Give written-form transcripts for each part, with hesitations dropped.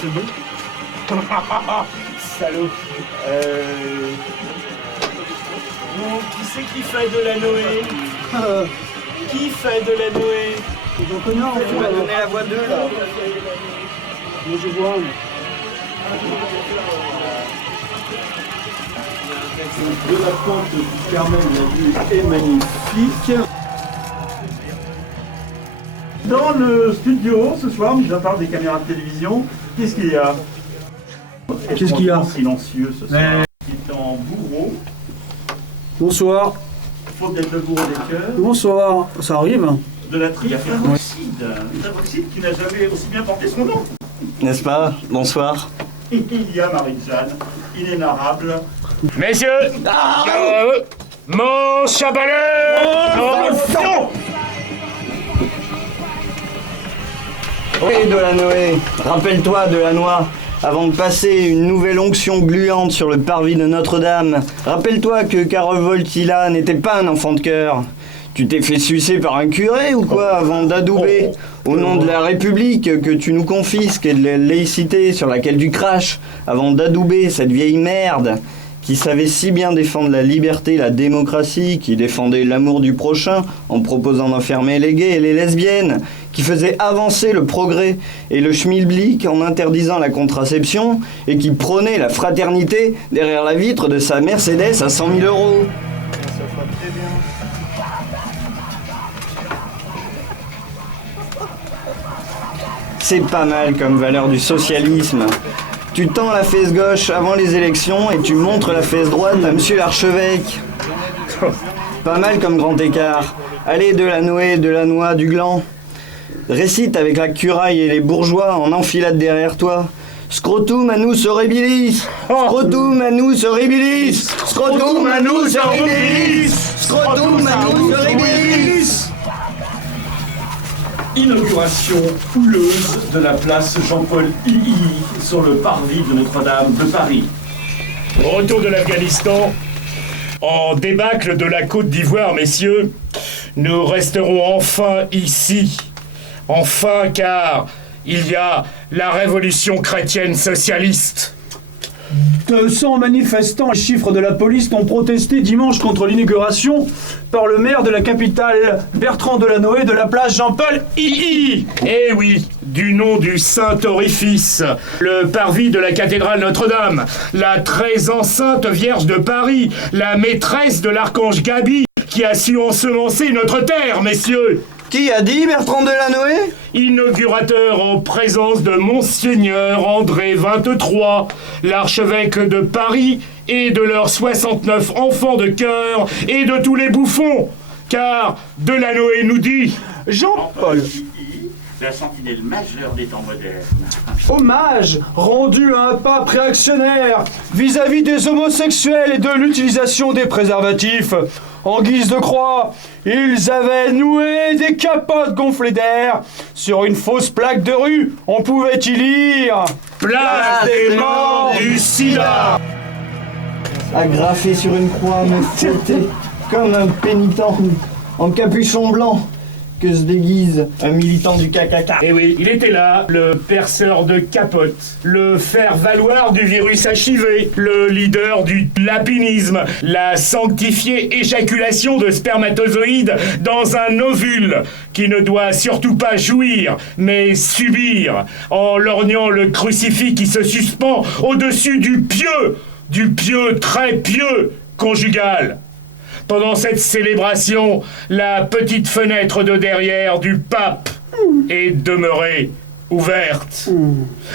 c'est bon. Salaud. Bon, qui c'est qui fait de la Noé? Qui fait de la Noé? J'en connais un, Tu m'as donné la voix 2 là. moi je vois. De la pente du Carmel, la vue est magnifique. Dans le studio, ce soir, mis à part des caméras de télévision, qu'est-ce qu'il y a? Qu'est-ce qu'il y a? Silencieux ce soir. Il est en bourreau. Bonsoir. Faut d'être le bourreau des cœurs. Bonsoir. Ça arrive? De la travoxyde. Une travoxyde qui n'a jamais aussi bien porté son nom. N'est-ce pas? Bonsoir. Il y a Marie-Jeanne, inénarrable. Messieurs, mon chabaleur, Oui, Delanoë, rappelle-toi, Delannoy, avant de passer une nouvelle onction gluante sur le parvis de Notre-Dame, rappelle-toi que Karol Wojtyła n'était pas un enfant de cœur. Tu t'es fait sucer par un curé ou quoi avant d'adouber, au nom de la République que tu nous confisques et de la laïcité sur laquelle tu craches, avant d'adouber cette vieille merde qui savait si bien défendre la liberté, la démocratie, qui défendait l'amour du prochain en proposant d'enfermer les gays et les lesbiennes, qui faisait avancer le progrès et le schmilblick en interdisant la contraception et qui prônait la fraternité derrière la vitre de sa Mercedes à 100 000 euros. C'est pas mal comme valeur du socialisme. Tu tends la fesse gauche avant les élections et tu montres la fesse droite à monsieur l'archevêque. Pas mal comme grand écart. Allez, Delanoë, Delannoy, du gland. Récite avec la curaille et les bourgeois en enfilade derrière toi. Scrotum annus horribilis! Scrotum annus horribilis! Scrotum annus horribilis! Scrotum annus horribilis! Inauguration houleuse de la place Jean-Paul II sur le parvis de Notre-Dame de Paris. Au retour de l'Afghanistan, en débâcle de la Côte d'Ivoire, messieurs, nous resterons enfin ici. Enfin, car il y a la révolution chrétienne socialiste. 200 manifestants, les chiffres de la police, ont protesté dimanche contre l'inauguration par le maire de la capitale, Bertrand Delanoë, de la place Jean-Paul II. Eh oui, du nom du saint orifice, le parvis de la cathédrale Notre-Dame, la très enceinte Vierge de Paris, la maîtresse de l'archange Gabi, qui a su ensemencer notre terre, messieurs. Qui a dit Bertrand Delanoë? Inaugurateur en présence de Monseigneur André XXIII, l'archevêque de Paris, et de leurs 69 enfants de cœur, et de tous les bouffons. Car Delanoë nous dit... Jean-Paul. La sentinelle majeure des temps modernes. Hommage rendu à un pape réactionnaire vis-à-vis des homosexuels et de l'utilisation des préservatifs. En guise de croix, ils avaient noué des capotes gonflées d'air. Sur une fausse plaque de rue, on pouvait y lire « Place des morts du sida !» Agrafé sur une croix, mais fouetté comme un pénitent en capuchon blanc que se déguise un militant du KKK. Eh oui, il était là, le perceur de capote, le faire-valoir du virus HIV, le leader du lapinisme, la sanctifiée éjaculation de spermatozoïdes dans un ovule qui ne doit surtout pas jouir, mais subir, en lorgnant le crucifix qui se suspend au-dessus du pieux très pieux conjugal. Pendant cette célébration, la petite fenêtre de derrière du pape est demeurée ouverte.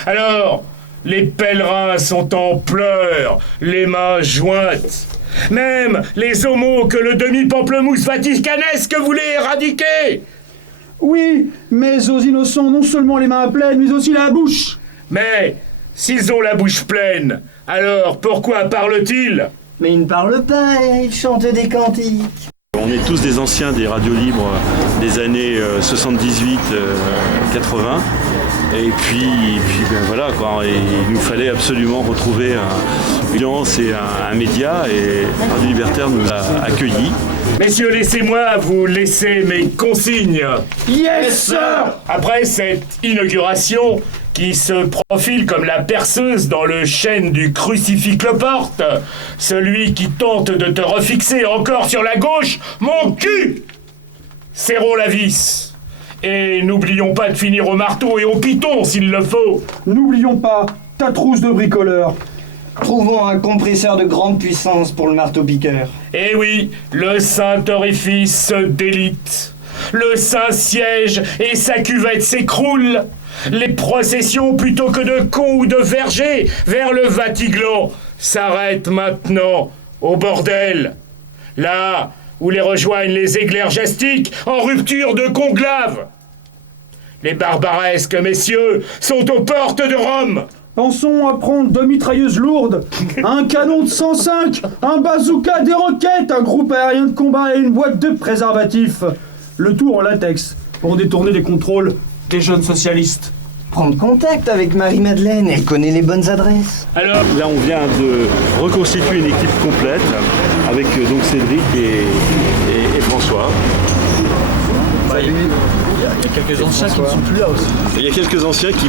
Alors, les pèlerins sont en pleurs, les mains jointes. Même les homos que le demi-pamplemousse vaticanesque voulait éradiquer. Oui, mais aux innocents, non seulement les mains pleines, mais aussi la bouche. Mais, s'ils ont la bouche pleine, alors pourquoi parlent-ils ? Mais ils ne parlent pas, ils chantent des cantiques. On est tous des anciens des radios libres des années 78-80. Et puis ben voilà quoi. Et il nous fallait absolument retrouver une audience et un média, et Radio Libertaire nous a accueillis. Messieurs, laissez-moi vous laisser mes consignes. Yes, sir. Après cette inauguration, qui se profile comme la perceuse dans le chêne du crucifix cloporte, celui qui tente de te refixer encore sur la gauche, mon cul. Serrons la vis. Et n'oublions pas de finir au marteau et au piton s'il le faut. N'oublions pas ta trousse de bricoleur. Trouvons un compresseur de grande puissance pour le marteau-piqueur. Eh oui, le saint orifice se délite. Le saint siège et sa cuvette s'écroule. Les processions, plutôt que de cons ou de vergers, vers le Vatiglan, s'arrêtent maintenant au bordel. Là où les rejoignent les ecclésiastiques en rupture de conclave. Les barbaresques messieurs sont aux portes de Rome. Pensons à prendre 2 mitrailleuses lourdes, un canon de 105, un bazooka, des roquettes, un groupe aérien de combat et une boîte de préservatifs. Le tout en latex, pour détourner les contrôles des jeunes socialistes. Prendre contact avec Marie-Madeleine, elle connaît les bonnes adresses. Alors, Là, on vient de reconstituer une équipe complète avec donc Cédric et François. Il y a quelques anciens qui ne sont plus là aussi. Il y a quelques anciens qui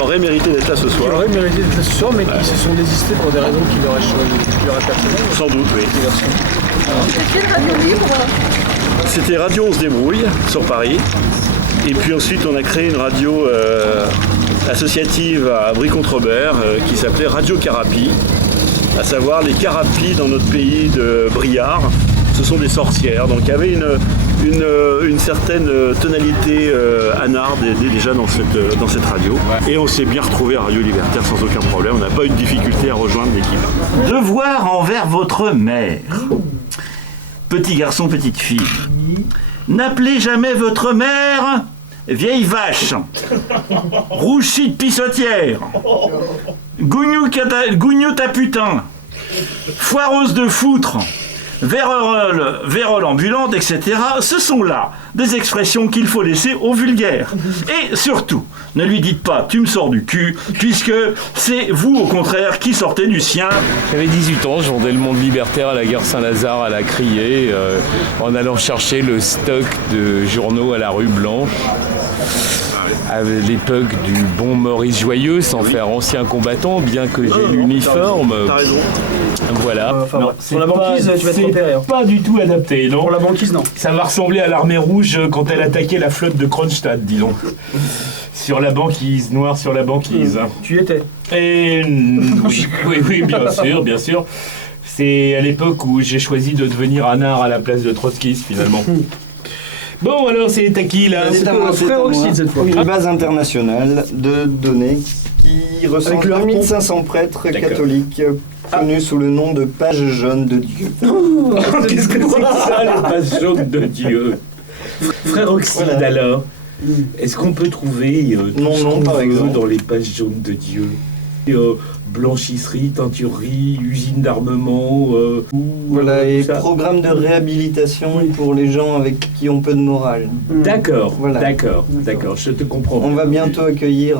auraient mérité d'être là ce Qui soir. auraient mérité d'être là ce soir, mais qui se sont désistés pour des raisons qui leur aient personnelles. Sans doute, oui. C'était une radio libre. C'était Radio On se débrouille sur Paris. Et puis ensuite, on a créé une radio associative à Brie-Contre-Robert qui s'appelait Radio Carapi, à savoir les Carapis dans notre pays de Briard. Ce sont des sorcières, donc il y avait une certaine tonalité anarde déjà dans cette radio. Et on s'est bien retrouvé à Radio Libertaire sans aucun problème, on n'a pas eu de difficulté à rejoindre l'équipe. Devoir envers votre mère. Petit garçon, petite fille. N'appelez jamais votre mère vieille vache, rouchie de pissotière, gougnou ta putain, foireuse de foutre, vérole ambulante, etc. Ce sont là des expressions qu'il faut laisser au vulgaire. Et surtout, ne lui dites pas « tu me sors du cul », puisque c'est vous, au contraire, qui sortez du sien. J'avais 18 ans, je vendais le Monde Libertaire à la gare Saint-Lazare à la Criée, en allant chercher le stock de journaux à la rue Blanche. À l'époque du bon Maurice Joyeux, sans faire ancien combattant, bien que j'ai l'uniforme. T'as raison. Voilà. Enfin, pour la banquise, tu vas être repéré. c'est pas du tout adapté, non? Pour la banquise, non. Ça va ressembler à l'armée rouge quand elle attaquait la flotte de Kronstadt, dis donc. Sur la banquise, noir sur la banquise. Tu y étais. Et oui, bien sûr. C'est à l'époque où j'ai choisi de devenir anard à la place de trotskiste, finalement. Bon, alors, c'est à qui, là? C'est à moi, c'est à moi. Oxyde, cette fois. Une base internationale de données qui recense 2500 prêtres catholiques connus sous le nom de pages jaunes de Dieu. Qu'est-ce que c'est que ça, les pages jaunes de Dieu? Frère Oxyde, Voilà. alors, est-ce qu'on peut trouver Non, tout ce non, qu'on par veut exemple. dans les pages jaunes de Dieu? Blanchisserie, teinturerie, usine d'armement, Voilà, tout et ça. programme de réhabilitation pour les gens avec qui ont peu de morale. D'accord, Voilà. d'accord, je te comprends. On va bientôt accueillir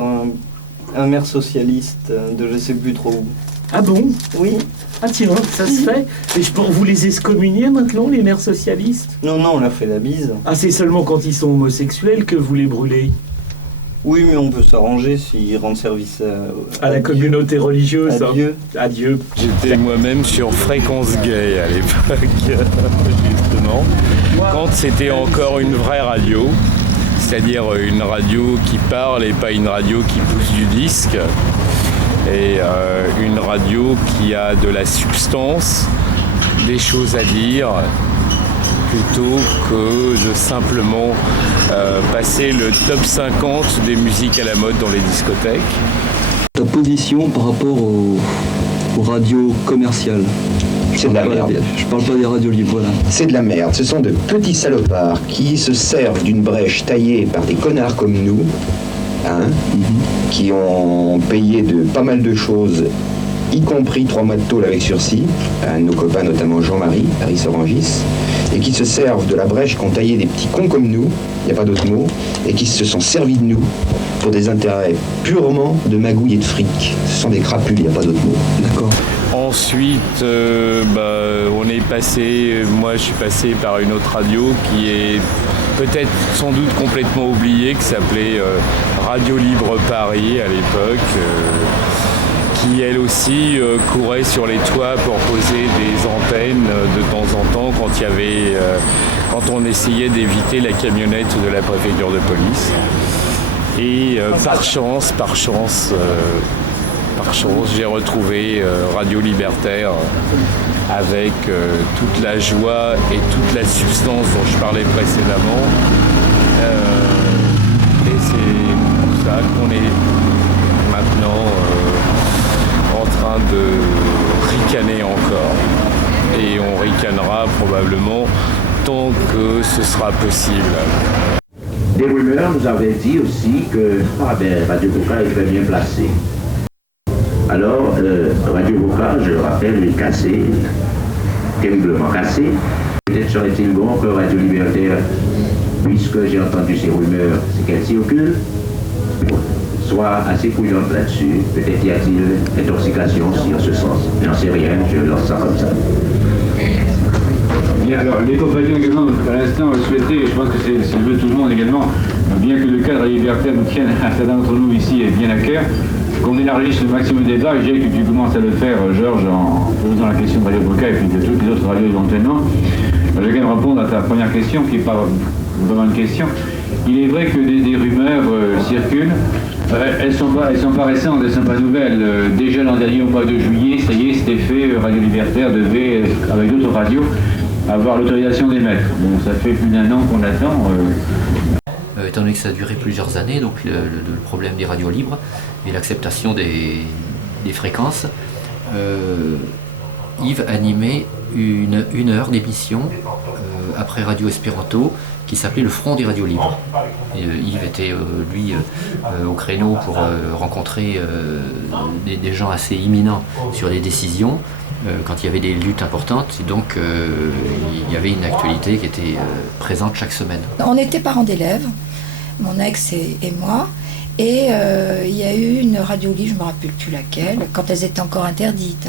un maire socialiste de je sais plus trop où. Ah bon? Oui. Ah tiens, ça se fait. Et vous les excommuniez maintenant, les maires socialistes? Non, on leur fait la bise. Ah, c'est seulement quand ils sont homosexuels que vous les brûlez? Oui, mais on peut s'arranger s'ils rendent service À la communauté religieuse, à Dieu. À Dieu. J'étais moi-même sur Fréquence Gay à l'époque, justement, quand c'était encore une vraie radio, c'est-à-dire une radio qui parle et pas une radio qui pousse du disque, et une radio qui a de la substance, des choses à dire, plutôt que de simplement passer le top 50 des musiques à la mode dans les discothèques. Ta position par rapport aux radios commerciales. C'est de la merde. Je parle pas des radios libres, voilà. C'est de la merde. Ce sont de petits salopards qui se servent d'une brèche taillée par des connards comme nous, qui ont payé de pas mal de choses, y compris 3 mois de tôle avec sursis, un de nos copains, notamment Jean-Marie, Harry Sorangis, et qui se servent de la brèche qu'ont taillé des petits cons comme nous, il n'y a pas d'autre mot, et qui se sont servis de nous pour des intérêts purement de magouille et de fric. Ce sont des crapules, il n'y a pas d'autre mot. D'accord. Ensuite, on est passé, moi je suis passé par une autre radio qui est peut-être sans doute complètement oubliée, qui s'appelait Radio Libre Paris à l'époque, qui elle aussi courait sur les toits pour poser des antennes de temps en temps quand on essayait d'éviter la camionnette de la préfecture de police. Et par chance, j'ai retrouvé Radio Libertaire avec toute la joie et toute la substance dont je parlais précédemment. Et c'est pour ça qu'on est maintenant en train de ricaner encore. Et on ricanera probablement tant que ce sera possible. Des rumeurs nous avaient dit aussi que Radio Boca est très bien placé. Alors, Radio Boca, je le rappelle, est cassé, terriblement cassé. Peut-être serait-il bon que Radio Libertaire, puisque j'ai entendu ces rumeurs, c'est qu'elles circulent, soit assez prudente là-dessus. Peut-être y a-t-il intoxication aussi en ce sens. Je n'en sais rien, je lance ça comme ça. Bien, alors, les compagnons également, à l'instant, souhaitaient, et je pense que c'est le vœu de tout le monde également, bien que le cadre libertaire nous tienne à certains d'entre nous ici et bien à cœur, qu'on élargisse le maximum des débats. Je dirais que tu commences à le faire, Georges, en posant la question de Radio Boca et puis de toutes les autres radios éventuellement. Je vais quand même répondre à ta première question, qui n'est pas vraiment une question. Il est vrai que des rumeurs circulent. Elles sont pas récentes, elles ne sont pas nouvelles. Déjà l'an dernier, au mois de juillet, ça y est, c'était fait. Radio Libertaire devait, avec d'autres radios, avoir l'autorisation d'émettre. Bon, ça fait plus d'1 an qu'on attend. Étant donné que ça a duré plusieurs années, donc le problème des radios libres et l'acceptation des fréquences, Yves animait une heure d'émission après Radio Espéranto qui s'appelait le Front des radios libres. Et, Yves était, lui, au créneau pour rencontrer des gens assez imminents sur des décisions quand il y avait des luttes importantes. Et donc, il y avait une actualité qui était présente chaque semaine. On était parents d'élèves, mon ex et moi, et il y a eu une radio libre, je ne me rappelle plus laquelle, quand elles étaient encore interdites,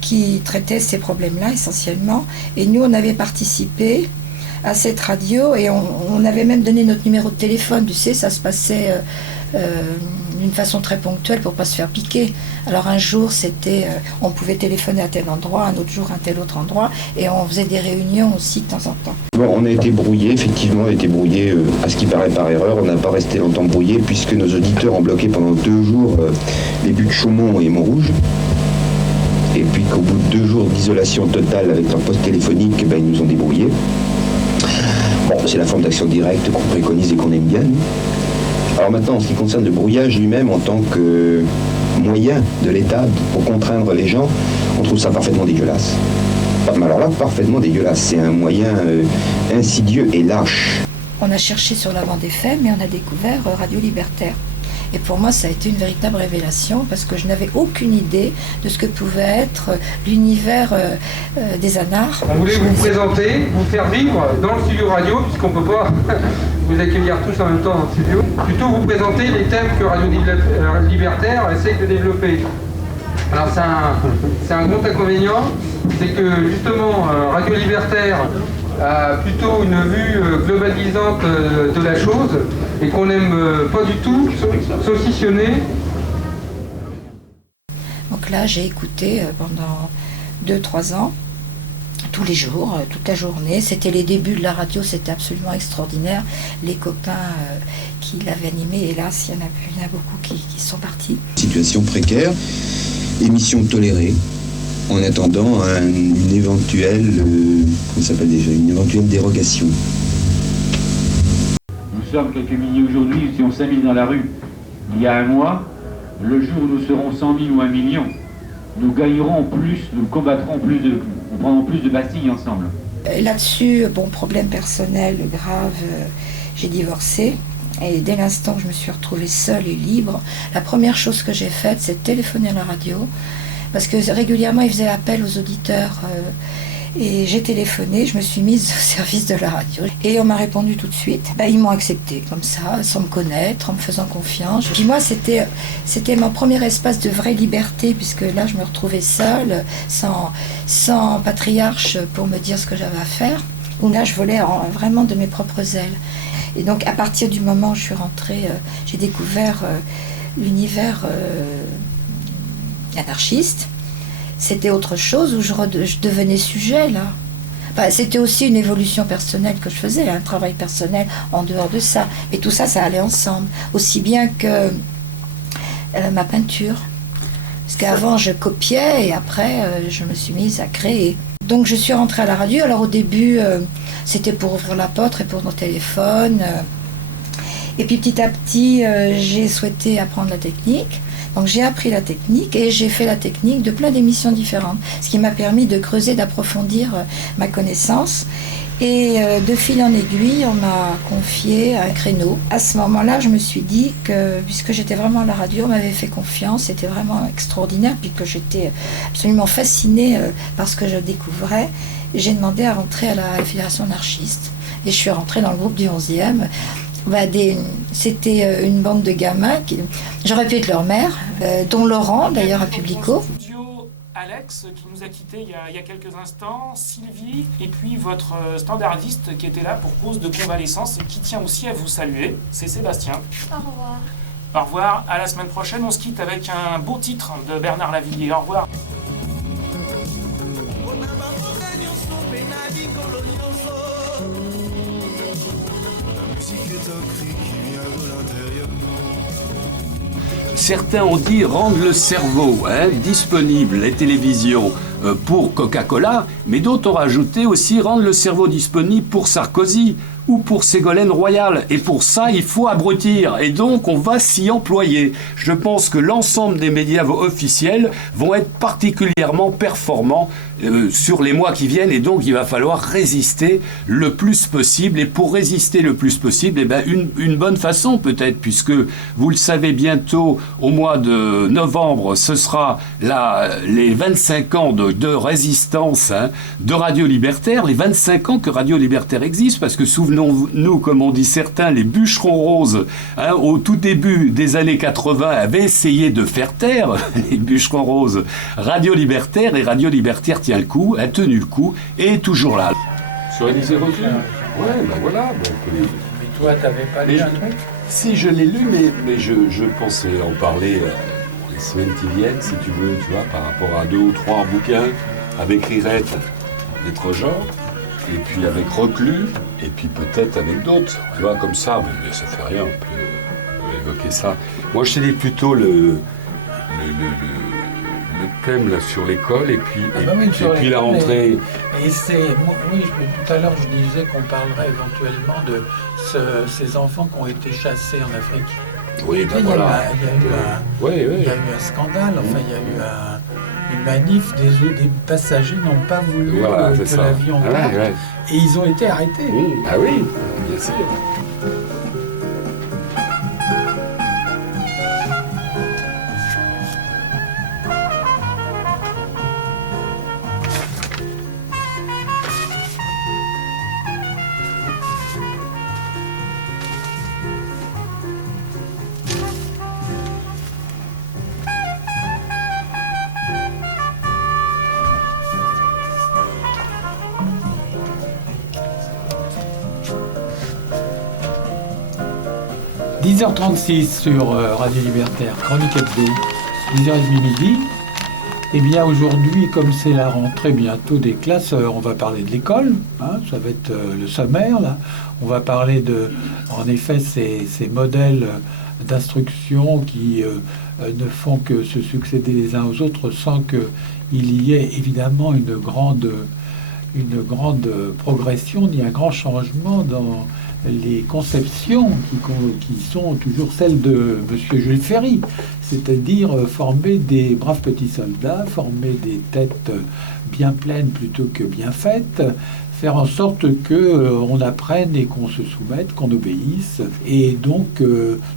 qui traitait ces problèmes-là essentiellement. Et nous, on avait participé à cette radio et on avait même donné notre numéro de téléphone. Tu sais, ça se passait d'une façon très ponctuelle pour ne pas se faire piquer. Alors un jour, c'était, on pouvait téléphoner à tel endroit, un autre jour à tel autre endroit, et on faisait des réunions aussi de temps en temps. Bon, on a été brouillé, effectivement, on a été brouillé à ce qui paraît par erreur. On n'a pas resté longtemps brouillé puisque nos auditeurs ont bloqué pendant 2 jours les buts de Chaumont et Montrouge. Et puis qu'au bout de 2 jours d'isolation totale avec leur poste téléphonique, ils nous ont débrouillés. Bon, c'est la forme d'action directe qu'on préconise et qu'on aime bien, nous. Alors maintenant, en ce qui concerne le brouillage lui-même en tant que moyen de l'État pour contraindre les gens, on trouve ça parfaitement dégueulasse. Mais alors là, parfaitement dégueulasse. C'est un moyen insidieux et lâche. On a cherché sur l'avant des faits, mais on a découvert Radio Libertaire. Et pour moi, ça a été une véritable révélation parce que je n'avais aucune idée de ce que pouvait être l'univers des anards. On voulait vous présenter, vous faire vivre dans le studio radio, puisqu'on ne peut pas vous accueillir tous en même temps dans le studio. Plutôt vous présenter les thèmes que Radio Libertaire essaie de développer. Alors c'est un gros inconvénient, c'est que justement Radio Libertaire a plutôt une vue globalisante de la chose et qu'on n'aime pas du tout saucissonner. Donc là, j'ai écouté pendant 2-3 ans, tous les jours, toute la journée. C'était les débuts de la radio, c'était absolument extraordinaire. Les copains qui l'avaient animé, hélas, il y en a beaucoup qui sont partis. Situation précaire, émission tolérée. En attendant une éventuelle, une éventuelle dérogation. Nous sommes quelques milliers aujourd'hui, si on s'est mis dans la rue il y a 1 mois, le jour où nous serons 100 000 ou 1 million, nous gagnerons plus, nous combattrons plus, nous prendrons plus de Bastilles ensemble. Là-dessus, problème personnel grave, j'ai divorcé. Et dès l'instant que je me suis retrouvée seule et libre, la première chose que j'ai faite, c'est téléphoner à la radio. Parce que régulièrement, ils faisaient appel aux auditeurs. Et j'ai téléphoné, je me suis mise au service de la radio. Et on m'a répondu tout de suite. Ils m'ont accepté comme ça, sans me connaître, en me faisant confiance. Puis moi, c'était mon premier espace de vraie liberté, puisque là, je me retrouvais seule, sans patriarche pour me dire ce que j'avais à faire, où là je volais vraiment de mes propres ailes. Et donc à partir du moment où je suis rentrée, j'ai découvert l'univers anarchiste. C'était autre chose où je devenais sujet là. Enfin, c'était aussi une évolution personnelle que je faisais, un travail personnel en dehors de ça. Mais tout ça, ça allait ensemble. Aussi bien que ma peinture. Parce qu'avant, je copiais et après, je me suis mise à créer. Donc, je suis rentrée à la radio. Alors, au début, c'était pour ouvrir la porte, répondre au téléphone. Et puis, petit à petit, j'ai souhaité apprendre la technique. Donc j'ai appris la technique et j'ai fait la technique de plein d'émissions différentes, ce qui m'a permis de creuser, d'approfondir ma connaissance. Et de fil en aiguille, on m'a confié un créneau. À ce moment-là, je me suis dit que, puisque j'étais vraiment à la radio, on m'avait fait confiance, c'était vraiment extraordinaire, puis que j'étais absolument fascinée par ce que je découvrais. J'ai demandé à rentrer à la Fédération anarchiste. Et je suis rentrée dans le groupe du 11e. C'était une bande de gamins, j'aurais pu être leur mère, dont Laurent d'ailleurs à Publico. Alex qui nous a quittés il y a quelques instants, Sylvie et puis votre standardiste qui était là pour cause de convalescence et qui tient aussi à vous saluer, c'est Sébastien. Au revoir. Au revoir, à la semaine prochaine, on se quitte avec un beau titre de Bernard Lavilliers. Au revoir. Certains ont dit rendre le cerveau disponible, les télévisions, pour Coca-Cola, mais d'autres ont rajouté aussi rendre le cerveau disponible pour Sarkozy ou pour Ségolène Royal. Et pour ça, il faut abrutir. Et donc, on va s'y employer. Je pense que l'ensemble des médias officiels vont être particulièrement performants sur les mois qui viennent. Et donc, il va falloir résister le plus possible. Et pour résister le plus possible, une bonne façon peut-être, puisque vous le savez bientôt, au mois de novembre, ce sera les 25 ans de résistance de Radio Libertaire, les 25 ans que Radio Libertaire existe, parce que souvenons-nous, comme on dit certains, les bûcherons roses, au tout début des années 80, avaient essayé de faire taire les bûcherons roses Radio Libertaire, et Radio Libertaire tient le coup, a tenu le coup, et est toujours là. Sur Élysée Reclus ? Ouais, ben voilà. Mais toi, t'avais pas lu un truc ? Si, je l'ai lu, mais je pensais en parler les semaines qui viennent, si tu veux, tu vois, par rapport à 2 ou 3 bouquins avec Rirette, d'être genre, et puis avec Reclus, et puis peut-être avec d'autres, tu vois, comme ça, mais ça fait rien, on peut évoquer ça. Moi, je te dis plutôt le thème là, sur l'école, et puis la rentrée. Et tout à l'heure, je disais qu'on parlerait éventuellement de ces enfants qui ont été chassés en Afrique. Oui, ben voilà. Il y a eu un scandale, enfin, il y a eu une manif, des passagers n'ont pas voulu que l'avion parte, et ils ont été arrêtés. Ah oui, bien sûr. « 10h36 sur Radio Libertaire, Chronique Hebdo, 10h30 midi. Eh bien aujourd'hui, comme c'est la rentrée bientôt des classes, on va parler de l'école, ça va être le sommaire là. On va parler en effet, ces modèles d'instruction qui ne font que se succéder les uns aux autres sans qu'il y ait évidemment une grande progression ni un grand changement dans les conceptions qui sont toujours celles de M. Jules Ferry, c'est-à-dire former des braves petits soldats, former des têtes bien pleines plutôt que bien faites, faire en sorte qu'on apprenne et qu'on se soumette, qu'on obéisse, et donc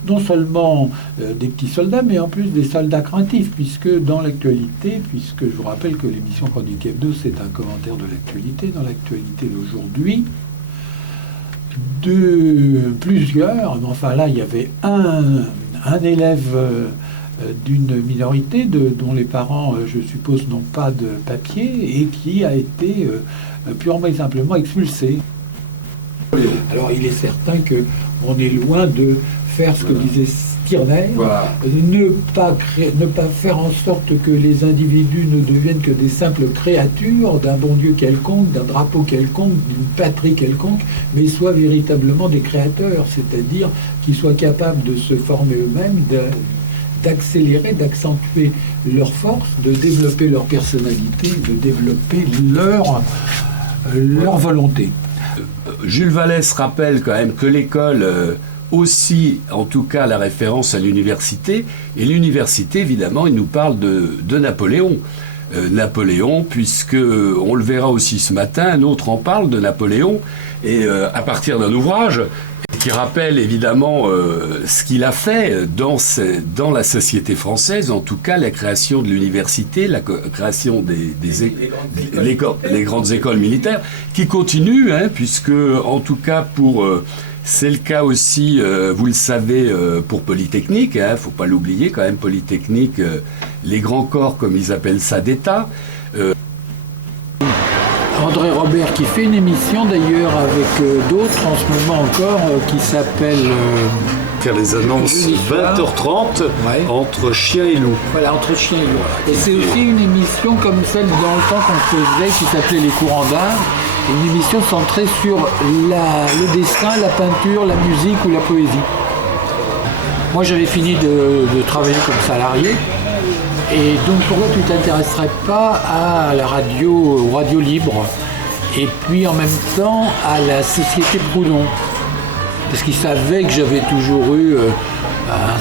non seulement des petits soldats, mais en plus des soldats craintifs, puisque dans l'actualité, puisque je vous rappelle que l'émission Chronique Hebdo, c'est un commentaire de l'actualité, dans l'actualité d'aujourd'hui, plusieurs, enfin là il y avait un élève d'une minorité dont les parents, je suppose, n'ont pas de papier et qui a été purement et simplement expulsé. Alors il est certain qu'on est loin de faire ce que disait Stirner, ne pas faire en sorte que les individus ne deviennent que des simples créatures d'un bon Dieu quelconque, d'un drapeau quelconque, d'une patrie quelconque, mais soient véritablement des créateurs, c'est-à-dire qu'ils soient capables de se former eux-mêmes, d'accélérer, d'accentuer leur force, de développer leur personnalité, de développer leur volonté. Jules Vallès rappelle quand même que l'école aussi, en tout cas, la référence à l'université, et l'université, évidemment, il nous parle de Napoléon. Napoléon, puisque on le verra aussi ce matin, un autre en parle de Napoléon, et à partir d'un ouvrage qui rappelle évidemment ce qu'il a fait dans la société française, en tout cas la création de l'université, la création les grandes écoles militaires, qui continuent, puisque en tout cas c'est le cas aussi, vous le savez, pour Polytechnique, il ne faut pas l'oublier quand même, Polytechnique, les grands corps, comme ils appellent ça, d'État. André Robert qui fait une émission d'ailleurs avec d'autres en ce moment encore qui s'appelle... faire les annonces 20h30 entre chien et loup. Voilà, entre chien et loup. Et c'est aussi une émission comme celle dans le temps qu'on faisait qui s'appelait Les courants d'art, une émission centrée sur le dessin, la peinture, la musique ou la poésie. Moi j'avais fini de travailler comme salarié. Et donc pourquoi tu ne t'intéresserais pas à la radio, aux radios libres, et puis en même temps à la Société Proudhon, parce qu'ils savaient que j'avais toujours eu une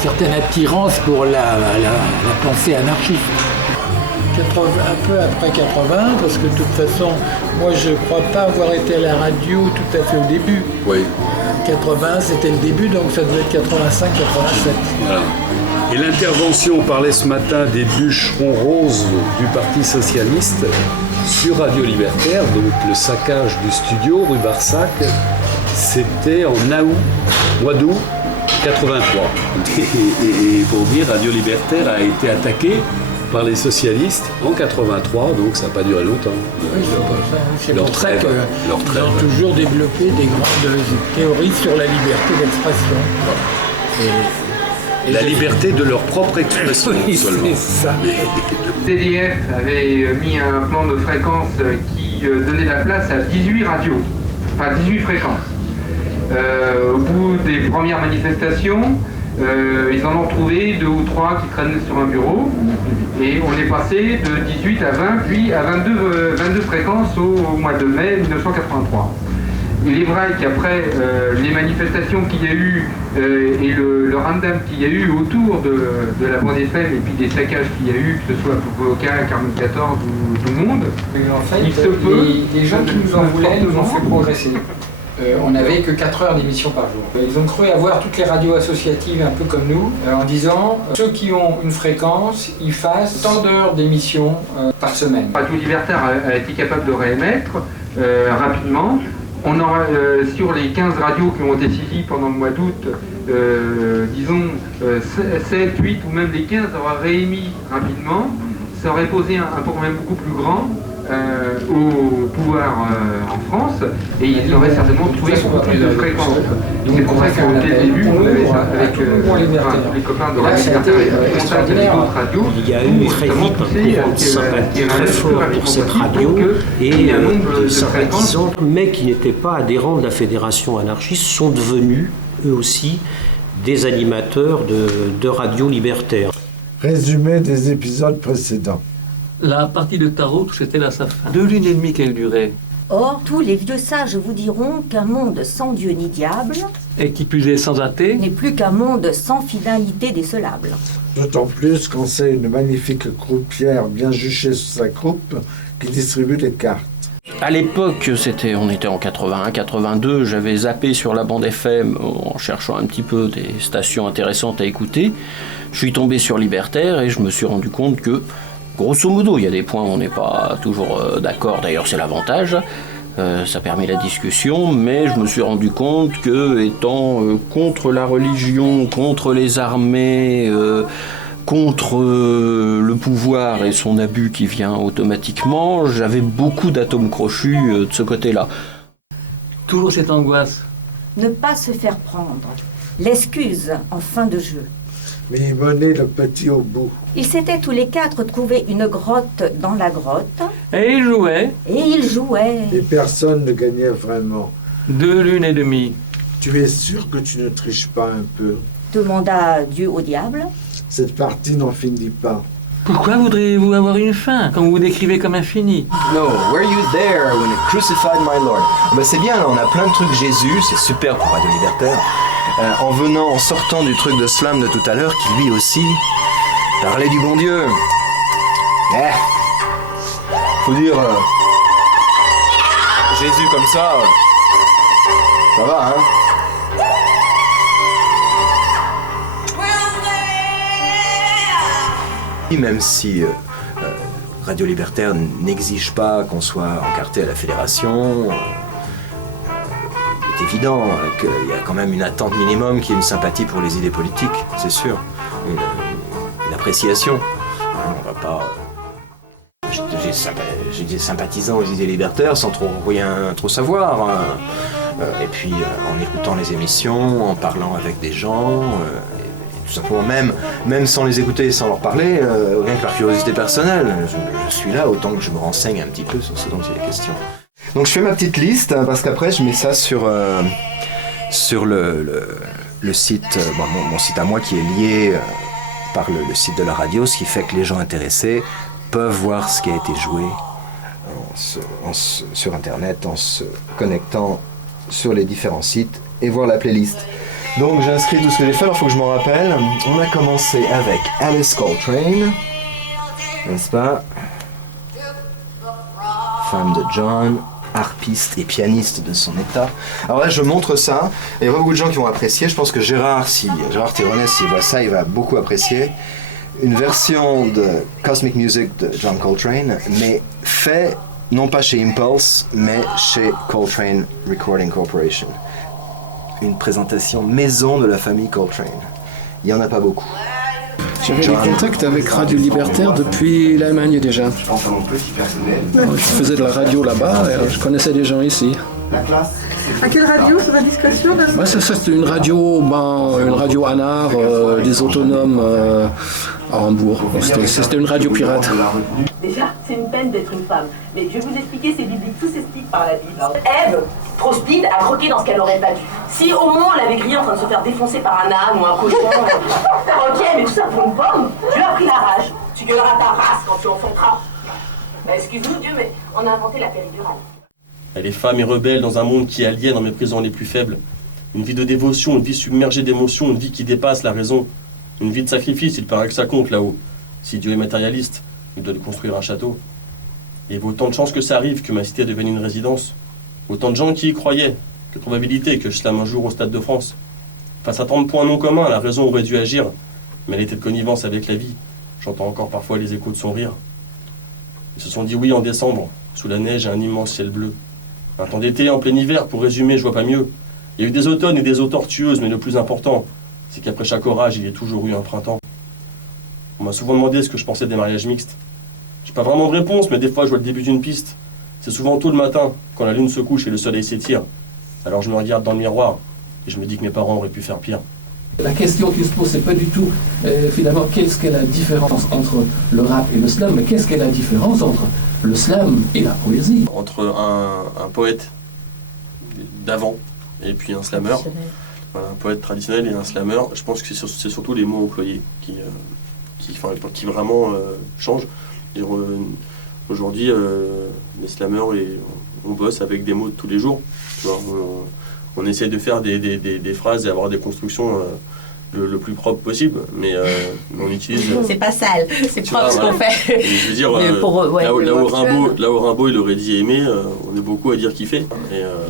certaine attirance pour la pensée anarchiste. Un peu après 80, parce que de toute façon, moi je ne crois pas avoir été à la radio tout à fait au début. Oui. 80, c'était le début, donc ça devait être 85, 87. Voilà. Et l'intervention, on parlait ce matin des bûcherons roses du Parti Socialiste sur Radio Libertaire, donc le saccage du studio rue Barsac, c'était en mois d'août 83. Et pour dire, Radio Libertaire a été attaqué par les socialistes en 83, donc ça n'a pas duré longtemps. Oui, c'est pour ça qu'ils ont toujours développé des grandes théories sur la liberté d'expression. La liberté de leur propre expression seulement. C'est ça. CDF avait mis un plan de fréquence qui donnait la place à 18 radios, enfin 18 fréquences. Au bout des premières manifestations, ils en ont trouvé 2 ou 3 qui traînaient sur un bureau, et on est passé de 18 à 20, puis à 22 fréquences au mois de mai 1983. Il est vrai qu'après les manifestations qu'il y a eu et le ramdam qu'il y a eu autour de la bande FM et puis des saccages qu'il y a eu, que ce soit pour Boca, Carmen 14 ou tout le monde, en fait, les gens qui nous en voulaient nous ont fait progresser. On n'avait que 4 heures d'émission par jour. Ils ont cru avoir toutes les radios associatives un peu comme nous, en disant ceux qui ont une fréquence, ils fassent tant d'heures d'émission par semaine. Radio Libertaire a été capable de réémettre rapidement. On aura, sur les 15 radios qui ont été saisies pendant le mois d'août, disons 7, 8 ou même les 15 aura réémis rapidement. Ça aurait posé un problème beaucoup plus grand au pouvoir en France, et ils auraient certainement trouvé beaucoup plus de fréquences. C'est pour ça qu'au début, on avait ça avec les copains de Radio Libertaire et contact avec d'autres radios. Il y a eu très vite un courant de sympathie très fort pour cette radio et des sympathisants, mais qui n'étaient pas adhérents de la Fédération anarchiste, sont devenus eux aussi des animateurs de radio libertaire. Résumé des épisodes précédents. La partie de tarot, c'était là sa fin. 2 lunes et demie qu'elle durait. Or, tous les vieux sages vous diront qu'un monde sans Dieu ni diable, et qui plus est sans athée, n'est plus qu'un monde sans finalité décelable. D'autant plus qu'on sait une magnifique croupière bien juchée sur sa croupe qui distribue des cartes. À l'époque, on était en 81, 82, j'avais zappé sur la bande FM en cherchant un petit peu des stations intéressantes à écouter. Je suis tombé sur Libertaire et je me suis rendu compte que, grosso modo, il y a des points où on n'est pas toujours d'accord, d'ailleurs c'est l'avantage, ça permet la discussion, mais je me suis rendu compte que, étant contre la religion, contre les armées, contre le pouvoir et son abus qui vient automatiquement, j'avais beaucoup d'atomes crochus de ce côté-là. Toujours cette angoisse. Ne pas se faire prendre. L'excuse en fin de jeu. Mais il menait le petit au bout. Ils s'étaient tous les quatre trouvés une grotte dans la grotte. Et il jouait. Et ils jouaient. Et personne ne gagnait vraiment. 2 lunes et demie. Tu es sûr que tu ne triches pas un peu? Demanda Dieu au diable. Cette partie n'en finit pas. Pourquoi voudriez-vous avoir une fin quand vous vous décrivez comme infini? No, were you there when it crucified my Lord? Ben c'est bien, là, on a plein de trucs Jésus, c'est super pour Radio Libertaire. En sortant du truc de slam de tout à l'heure, qui lui aussi parlait du bon Dieu. Faut dire, Jésus comme ça va, hein? Même si Radio Libertaire n'exige pas qu'on soit encarté à la fédération, il est évident qu'il y a quand même une attente minimum qui est une sympathie pour les idées politiques, c'est sûr, une appréciation. On va pas... J'ai des sympathisants aux idées libertaires sans rien trop savoir. Et puis en écoutant les émissions, en parlant avec des gens... tout simplement, même sans les écouter, sans leur parler, rien que par curiosité personnelle, je suis là autant que je me renseigne un petit peu sur ce dont il est question. Donc je fais ma petite liste, parce qu'après je mets ça sur le site, mon site à moi qui est lié par le site de la radio, ce qui fait que les gens intéressés peuvent voir ce qui a été joué sur Internet en se connectant sur les différents sites et voir la playlist. Donc j'ai inscrit tout ce que j'ai fait, alors il faut que je m'en rappelle. On a commencé avec Alice Coltrane, n'est-ce pas? Femme de John, harpiste et pianiste de son état. Alors là je montre ça, et il y a beaucoup de gens qui vont apprécier. Je pense que Gérard Théronès, s'il voit ça, il va beaucoup apprécier. Une version de Cosmic Music de John Coltrane, mais fait non pas chez Impulse, mais chez Coltrane Recording Corporation. Une présentation maison de la famille Coltrane. Il n'y en a pas beaucoup. J'avais des contacts avec Radio Libertaire depuis l'Allemagne déjà. Je faisais de la radio là-bas et je connaissais des gens ici. À quelle radio, sur la discrétion? C'était une radio Anar, des autonomes à Hambourg. C'était une radio pirate. Déjà, c'est une peine d'être une femme. Mais je vais vous expliquer, c'est biblique, tout s'explique par la Bible. Ève, trop speed, a croqué dans ce qu'elle aurait pas dû. Si au moins elle avait grillé en train de se faire défoncer par un âne ou un cochon... Ok, mais tout ça pour une pomme. Dieu a pris la rage. Tu gueuleras ta race quand tu enfanteras. Excuse-nous Dieu, mais on a inventé la péridurale. Elle est femme et rebelle dans un monde qui aliène en méprisant les plus faibles. Une vie de dévotion, une vie submergée d'émotions, une vie qui dépasse la raison. Une vie de sacrifice, il paraît que ça compte là-haut. Si Dieu est matérialiste, il doit lui construire un château. Et il y avait autant de chances que ça arrive que ma cité devienne une résidence. Autant de gens qui y croyaient, que de probabilité que je slame un jour au Stade de France. Face à tant de points non communs, la raison aurait dû agir, mais elle était de connivence avec la vie. J'entends encore parfois les échos de son rire. Ils se sont dit oui en décembre, sous la neige et un immense ciel bleu. Un temps d'été en plein hiver, pour résumer, je vois pas mieux. Il y a eu des automnes et des eaux tortueuses, mais le plus important, c'est qu'après chaque orage, il y a toujours eu un printemps. On m'a souvent demandé ce que je pensais des mariages mixtes. J'ai pas vraiment de réponse, mais des fois je vois le début d'une piste. C'est souvent tôt le matin, quand la lune se couche et le soleil s'étire. Alors je me regarde dans le miroir, et je me dis que mes parents auraient pu faire pire. La question qui se pose, c'est pas du tout, finalement, qu'est-ce qu'est la différence entre le rap et le slam, mais qu'est-ce qu'est la différence entre le slam et la poésie? Entre un poète d'avant et puis un slammer, un poète traditionnel et un slammer, je pense que c'est surtout les mots employés qui vraiment changent. Aujourd'hui, les slammers, on bosse avec des mots de tous les jours. Tu vois, on essaie de faire des phrases et avoir des constructions le plus propre possible, mais on utilise... C'est pas sale, c'est propre ce qu'on fait. Et je veux dire, là où Rimbaud il aurait dit aimer, on est beaucoup à dire kiffer.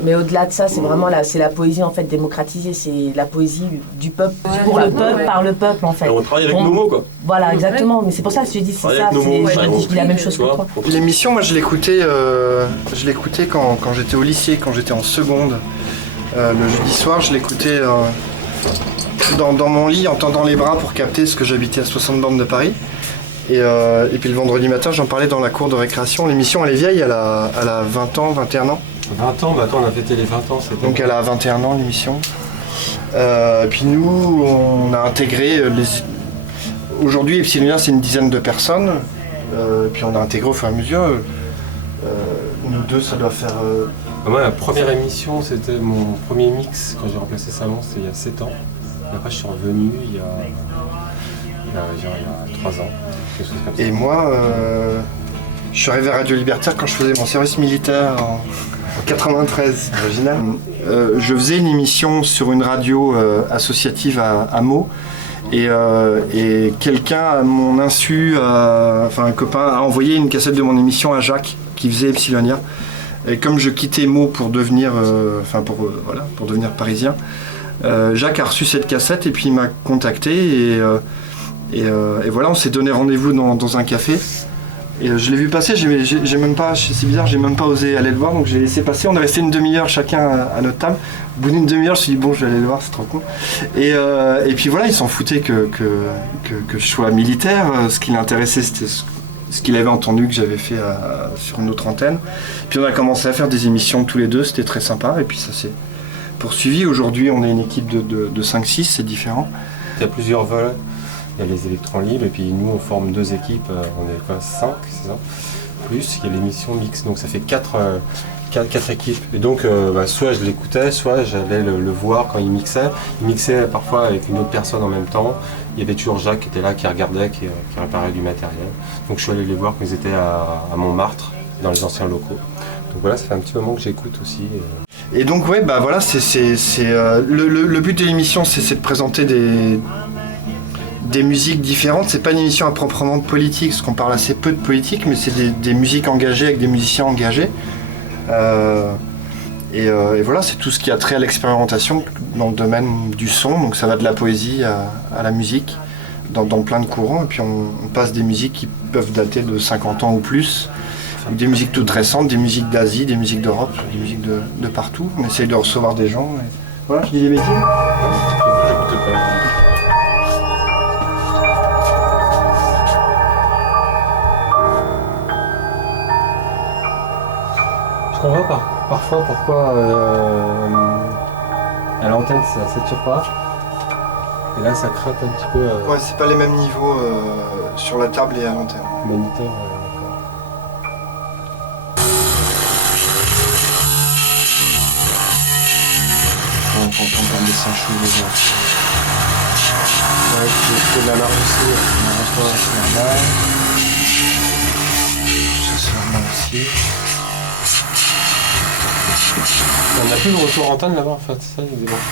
Mais au-delà de ça, c'est vraiment c'est la poésie en fait démocratisée, c'est la poésie du peuple, pour le peuple, par le peuple en fait. On travaille avec nos mots quoi. Voilà, exactement, mais c'est pour ça que je dis, c'est ça, je dis la même chose que toi. L'émission, moi je l'écoutais quand j'étais au lycée, quand j'étais en seconde. Le jeudi soir, je l'écoutais dans mon lit en tendant les bras pour capter ce que j'habitais à 60 bornes de Paris. Et puis le vendredi matin, j'en parlais dans la cour de récréation. L'émission, elle est vieille, elle a 20 ans, 21 ans. 20 ans, mais attends, on a fêté les 20 ans. Donc elle a 21 ans l'émission. Puis nous, on a intégré aujourd'hui, Epsilonia, c'est une dizaine de personnes. Puis on a intégré au fur et à mesure. Nous deux, ça doit faire... Moi, la première émission, c'était mon premier mix quand j'ai remplacé Salon, c'était il y a 7 ans. Et après, je suis revenu il y a 3 ans. Quelque chose comme ça. Et moi, je suis arrivé à Radio Libertaire quand je faisais mon service militaire en 93, original. Je faisais une émission sur une radio associative à Meaux. Et quelqu'un, à mon insu, un copain, a envoyé une cassette de mon émission à Jacques, qui faisait Epsilonia. Et comme je quittais Meaux pour devenir, pour devenir parisien, Jacques a reçu cette cassette et puis il m'a contacté et voilà, on s'est donné rendez-vous dans un café. Et je l'ai vu passer, j'ai même pas, c'est bizarre, j'ai même pas osé aller le voir, donc j'ai laissé passer. On est resté une demi-heure chacun à notre table. Au bout d'une demi-heure, je me suis dit bon, je vais aller le voir, c'est trop con. Et puis voilà, ils s'en foutaient que je sois militaire. Ce qui l'intéressait, c'était ce qu'il avait entendu que j'avais fait sur une autre antenne. Puis on a commencé à faire des émissions tous les deux, c'était très sympa. Et puis ça s'est poursuivi. Aujourd'hui, on est une équipe de 5-6, c'est différent. Il y a plusieurs volets. Il y a les électrons libres et puis nous on forme 2 équipes, on est quoi, 5, c'est ça. Plus il y a l'émission mix, donc ça fait 4 équipes. Et donc soit je l'écoutais, soit j'allais le voir quand il mixait. Il mixait parfois avec une autre personne en même temps. Il y avait toujours Jacques qui était là, qui regardait, qui réparait du matériel. Donc je suis allé les voir quand ils étaient à Montmartre, dans les anciens locaux. Donc voilà, ça fait un petit moment que j'écoute aussi. Et donc ouais, voilà, le but de l'émission, c'est de présenter des musiques différentes. C'est pas une émission à proprement politique, parce qu'on parle assez peu de politique, mais c'est des musiques engagées avec des musiciens engagés. Et voilà, c'est tout ce qui a trait à l'expérimentation dans le domaine du son. Donc ça va de la poésie à la musique, dans plein de courants. Et puis on passe des musiques qui peuvent dater de 50 ans ou plus, des musiques toutes récentes, des musiques d'Asie, des musiques d'Europe, des musiques de partout. On essaye de recevoir des gens. Et voilà, je dis des bêtises. Je comprends parfois pourquoi à l'antenne ça sature pas. Et là ça craque un petit peu. Ouais, c'est pas les mêmes niveaux sur la table et à l'antenne. Moniteur, On entend des seins chauds les gens. Ouais, c'est de la large aussi, c'est normal. C'est normal aussi. On n'a plus le retour antenne là-bas en fait, c'est ça, il y a des bons.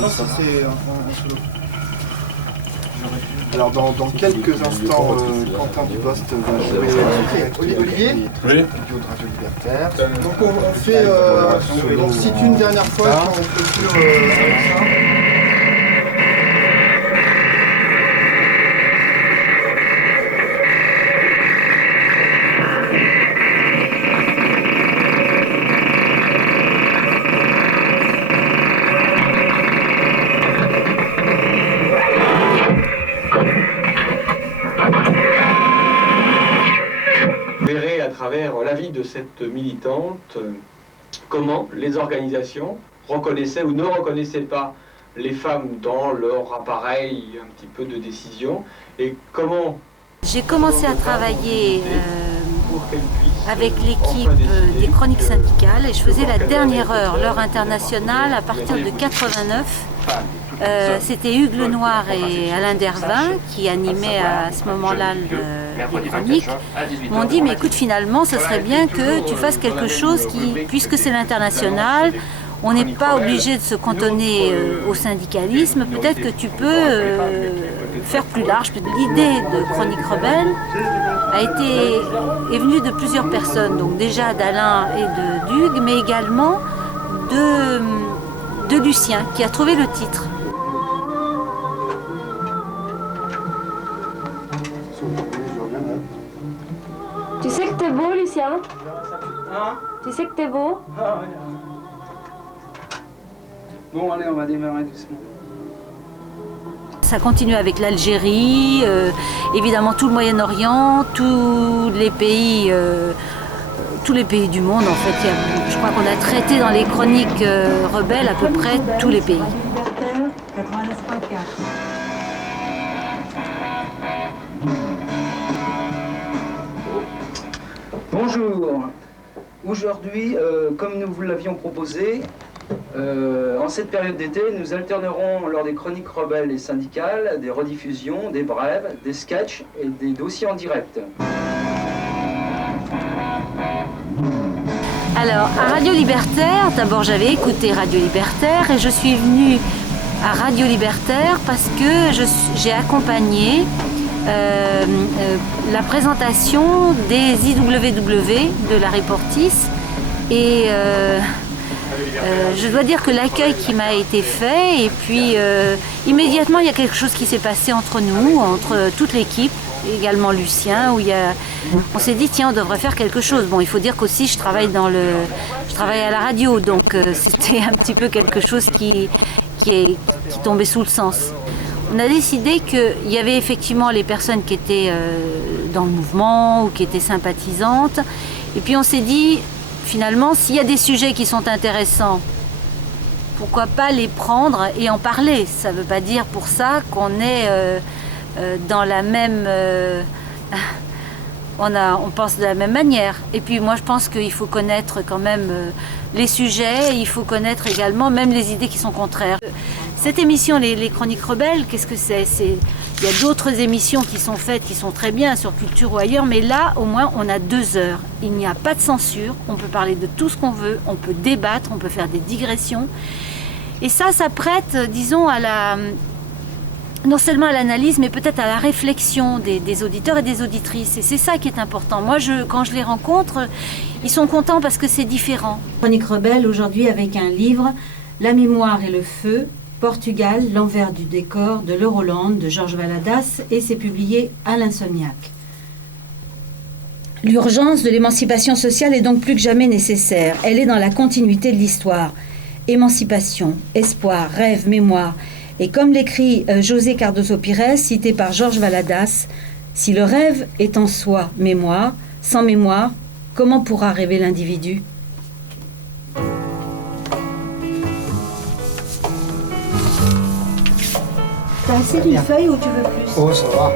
Non, ça c'est entre l'autre. Alors dans quelques instants, Quentin Dubost va jouer Olivier, oui. Studio de Radio Libertaire. Donc on fait, on cite une dernière fois, puis on clôture avec ça. La vie de cette militante, comment les organisations reconnaissaient ou ne reconnaissaient pas les femmes dans leur appareil un petit peu de décision et comment... J'ai commencé à travailler avec l'équipe des chroniques syndicales et je faisais la dernière heure, l'heure internationale, à partir de 89. C'était Hugues Lenoir et Alain Dervin qui animaient à ce moment-là les chroniques. M'ont dit, mais écoute, finalement, ce serait bien que tu fasses quelque chose qui, puisque c'est l'international, on n'est pas obligé de se cantonner au syndicalisme, peut-être que tu peux faire plus large. L'idée de Chronique Rebelle est venue de plusieurs personnes, donc déjà d'Alain et d'Hugues, mais également de Lucien, qui a trouvé le titre. Tu sais que t'es beau, Lucien? Hein? Tu sais que t'es beau? Bon, allez, on va démarrer doucement. Ça continue avec l'Algérie, évidemment tout le Moyen-Orient, tous les pays tous les pays du monde. En fait, je crois qu'on a traité dans les chroniques rebelles à peu près tous les pays. Bonjour. Aujourd'hui, comme nous vous l'avions proposé, en cette période d'été, nous alternerons lors des chroniques rebelles et syndicales des rediffusions, des brèves, des sketchs et des dossiers en direct. Alors, à Radio Libertaire, d'abord j'avais écouté Radio Libertaire et je suis venue à Radio Libertaire parce que j'ai accompagné la présentation des IWW de la Reportis et je dois dire que l'accueil qui m'a été fait et puis immédiatement il y a quelque chose qui s'est passé entre nous, entre toute l'équipe, également Lucien, où on s'est dit tiens on devrait faire quelque chose. Bon, il faut dire qu'aussi je travaille à la radio, donc c'était un petit peu quelque chose qui tombait sous le sens. On a décidé qu'il y avait effectivement les personnes qui étaient dans le mouvement ou qui étaient sympathisantes. Et puis on s'est dit, finalement, s'il y a des sujets qui sont intéressants, pourquoi pas les prendre et en parler. Ça ne veut pas dire pour ça qu'on est dans la même... on pense de la même manière. Et puis moi je pense qu'il faut connaître quand même les sujets, il faut connaître également même les idées qui sont contraires. Cette émission, les Chroniques Rebelles, qu'est-ce que c'est ? Il y a d'autres émissions qui sont faites, qui sont très bien sur Culture ou ailleurs, mais là au moins on a 2 heures. Il n'y a pas de censure, on peut parler de tout ce qu'on veut, on peut débattre, on peut faire des digressions. Et ça prête, disons, non seulement à l'analyse, mais peut-être à la réflexion des auditeurs et des auditrices. Et c'est ça qui est important. Moi, quand je les rencontre, ils sont contents parce que c'est différent. Chronique rebelle, aujourd'hui avec un livre, La mémoire et le feu, Portugal, l'envers du décor de l'Euroland de Georges Valadas, et c'est publié à l'Insomniac. L'urgence de l'émancipation sociale est donc plus que jamais nécessaire. Elle est dans la continuité de l'histoire. Émancipation, espoir, rêve, mémoire. Et comme l'écrit José Cardoso Pires, cité par Georges Valadas, si le rêve est en soi mémoire, sans mémoire, comment pourra rêver l'individu ? T'as assez d'une feuille ou tu veux plus ? Oh, ça va.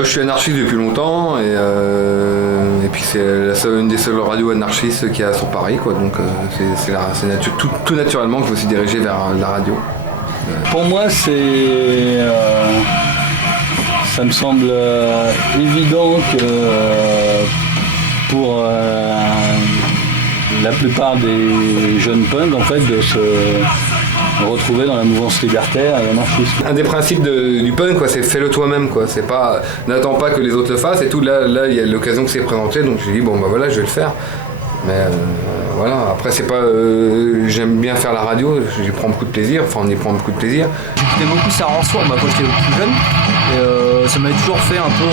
Je suis anarchiste depuis longtemps et puis c'est une des seules radios anarchistes qu'il y a sur Paris, quoi. Donc c'est tout naturellement que je me suis dirigé vers la radio. Pour moi, ça me semble évident que pour la plupart des jeunes punks, en fait, de se retrouver dans la mouvance libertaire et anarchiste. Un des principes du punk, quoi, c'est fais-le toi-même, quoi. C'est pas, n'attends pas que les autres le fassent et tout. Là, il y a l'occasion qui s'est présentée, donc j'ai dit bon bah voilà, je vais le faire. Mais voilà, après c'est pas, j'aime bien faire la radio, j'y prends beaucoup de plaisir. Enfin, on y prend beaucoup de plaisir. J'écoutais beaucoup Sarah Ransoir, quand j'étais plus jeune, et ça m'avait toujours fait un peu.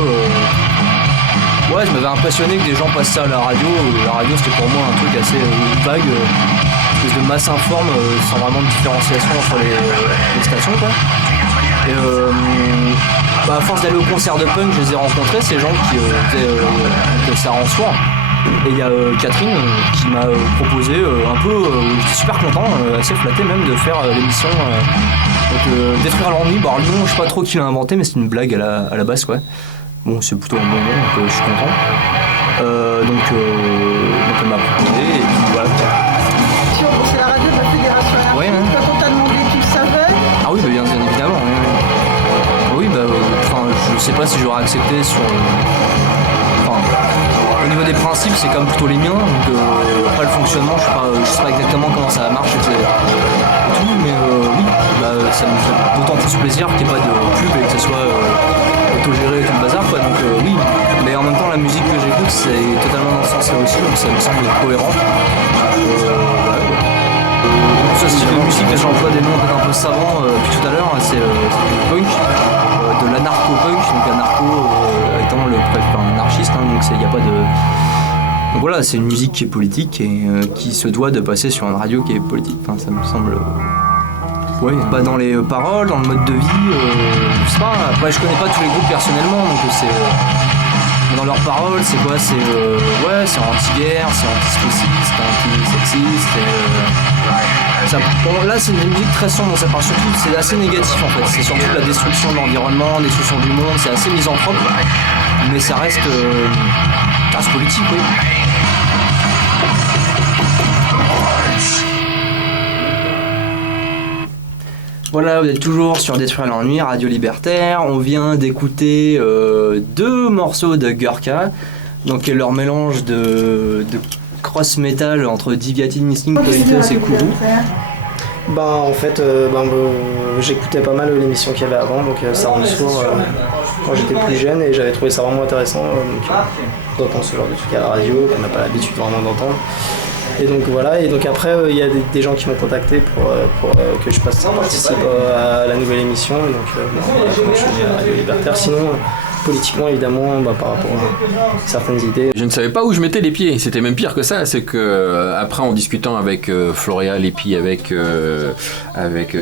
Ouais, je m'avais impressionné que des gens passent ça à la radio. La radio, c'était pour moi un truc assez vague. De masse informe sans vraiment de différenciation entre les stations, quoi. Et à force d'aller au concert de punk, je les ai rencontrés, ces gens qui faisaient ça en soir. Et il y a Catherine qui m'a proposé un peu, j'étais super content, assez flatté même, de faire l'émission Détruire l'ennui. Bon, le nom, je sais pas trop qui l'a inventé, mais c'est une blague à la base, quoi. Bon, c'est plutôt un bon nom, donc je suis content. Donc elle m'a proposé, et puis voilà. C'est la radio de la Fédération anarchiste. Ouais, Quand on t'a demandé, tu le savais ? Ah oui, bien évidemment. Oui, je sais pas si j'aurais accepté sur... au niveau des principes, c'est quand même plutôt les miens. Donc après le fonctionnement, je sais pas exactement comment ça marche et tout, mais oui, ça me fait d'autant plus plaisir qu'il n'y ait pas de pub et que ça soit autogéré et tout le bazar, quoi. Donc oui, mais en même temps la musique que j'écoute, c'est totalement dans ce sens-là aussi, donc ça me semble cohérent. Ce style de musique, j'emploie des noms peut-être un peu savants depuis tout à l'heure, c'est du punk, de l'anarcho-punk, donc anarcho étant anarchiste, hein, donc il n'y a pas de... Donc voilà, c'est une musique qui est politique et qui se doit de passer sur une radio qui est politique, enfin, ça me semble Oui, bah dans les paroles, dans le mode de vie, je sais pas, après je connais pas tous les groupes personnellement, donc c'est... dans leurs paroles, c'est quoi? C'est anti-guerre, c'est anti-spéciste, anti-sexiste, bon, là c'est une musique très sombre, ça parle surtout, c'est assez négatif en fait, c'est surtout la destruction de l'environnement, la destruction du monde, c'est assez misanthrope, mais ça reste politique, oui. Voilà, vous êtes toujours sur Détruire l'ennui, Radio Libertaire. On vient d'écouter 2 morceaux de Gurkha, donc leur mélange de cross metal entre Deviated Missing Politus et Kourou. En fait, j'écoutais pas mal l'émission qu'il y avait avant, donc ça rend sourd quand j'étais plus jeune et j'avais trouvé ça vraiment intéressant d'entendre ce genre de trucs à la radio qu'on n'a pas l'habitude vraiment d'entendre. Et donc voilà, et donc après il y a des gens qui m'ont contacté pour que je participe à la nouvelle émission, et donc voilà comment je suis venu à Radio Libertaire. Sinon, politiquement évidemment, par rapport à certaines idées. Je ne savais pas où je mettais les pieds, c'était même pire que ça, c'est que après en discutant avec Floréal et puis avec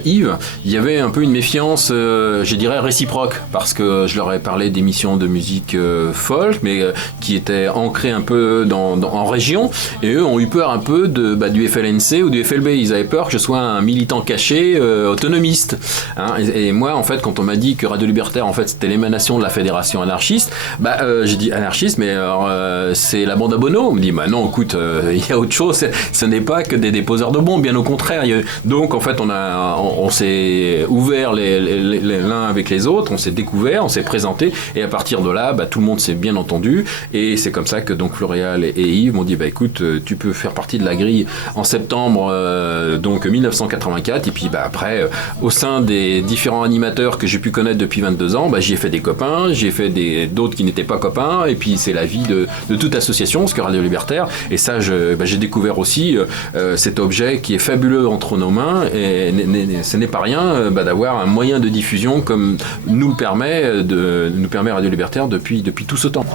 Yves, il y avait un peu une méfiance, je dirais réciproque, parce que je leur ai parlé d'émissions de musique folk, mais qui étaient ancrées un peu en région, et eux ont eu peur un peu du FLNC ou du FLB, ils avaient peur que je sois un militant caché autonomiste. Hein, et moi en fait quand on m'a dit que Radio Libertaire en fait c'était l'émanation de la fédération anarchiste, j'ai dit anarchiste, mais c'est la bande à Bono. On me dit non, écoute, il y a autre chose, ce n'est pas que des déposeurs de bombes, bien au contraire. Donc en fait on s'est ouvert l'un avec les autres, on s'est découvert, on s'est présenté, et à partir de là tout le monde s'est bien entendu, et c'est comme ça que donc Floréal et Yves m'ont dit écoute, tu peux faire partie de la grille en septembre donc 1984, et puis après au sein des différents animateurs que j'ai pu connaître depuis 22 ans, j'y ai fait des copains, j'ai fait d'autres qui n'étaient pas copains, et puis c'est la vie de toute association, ce que Radio Libertaire, et ça j'ai découvert aussi cet objet qui est fabuleux entre nos mains, et ce n'est pas rien d'avoir un moyen de diffusion comme nous permet Radio Libertaire depuis tout ce temps.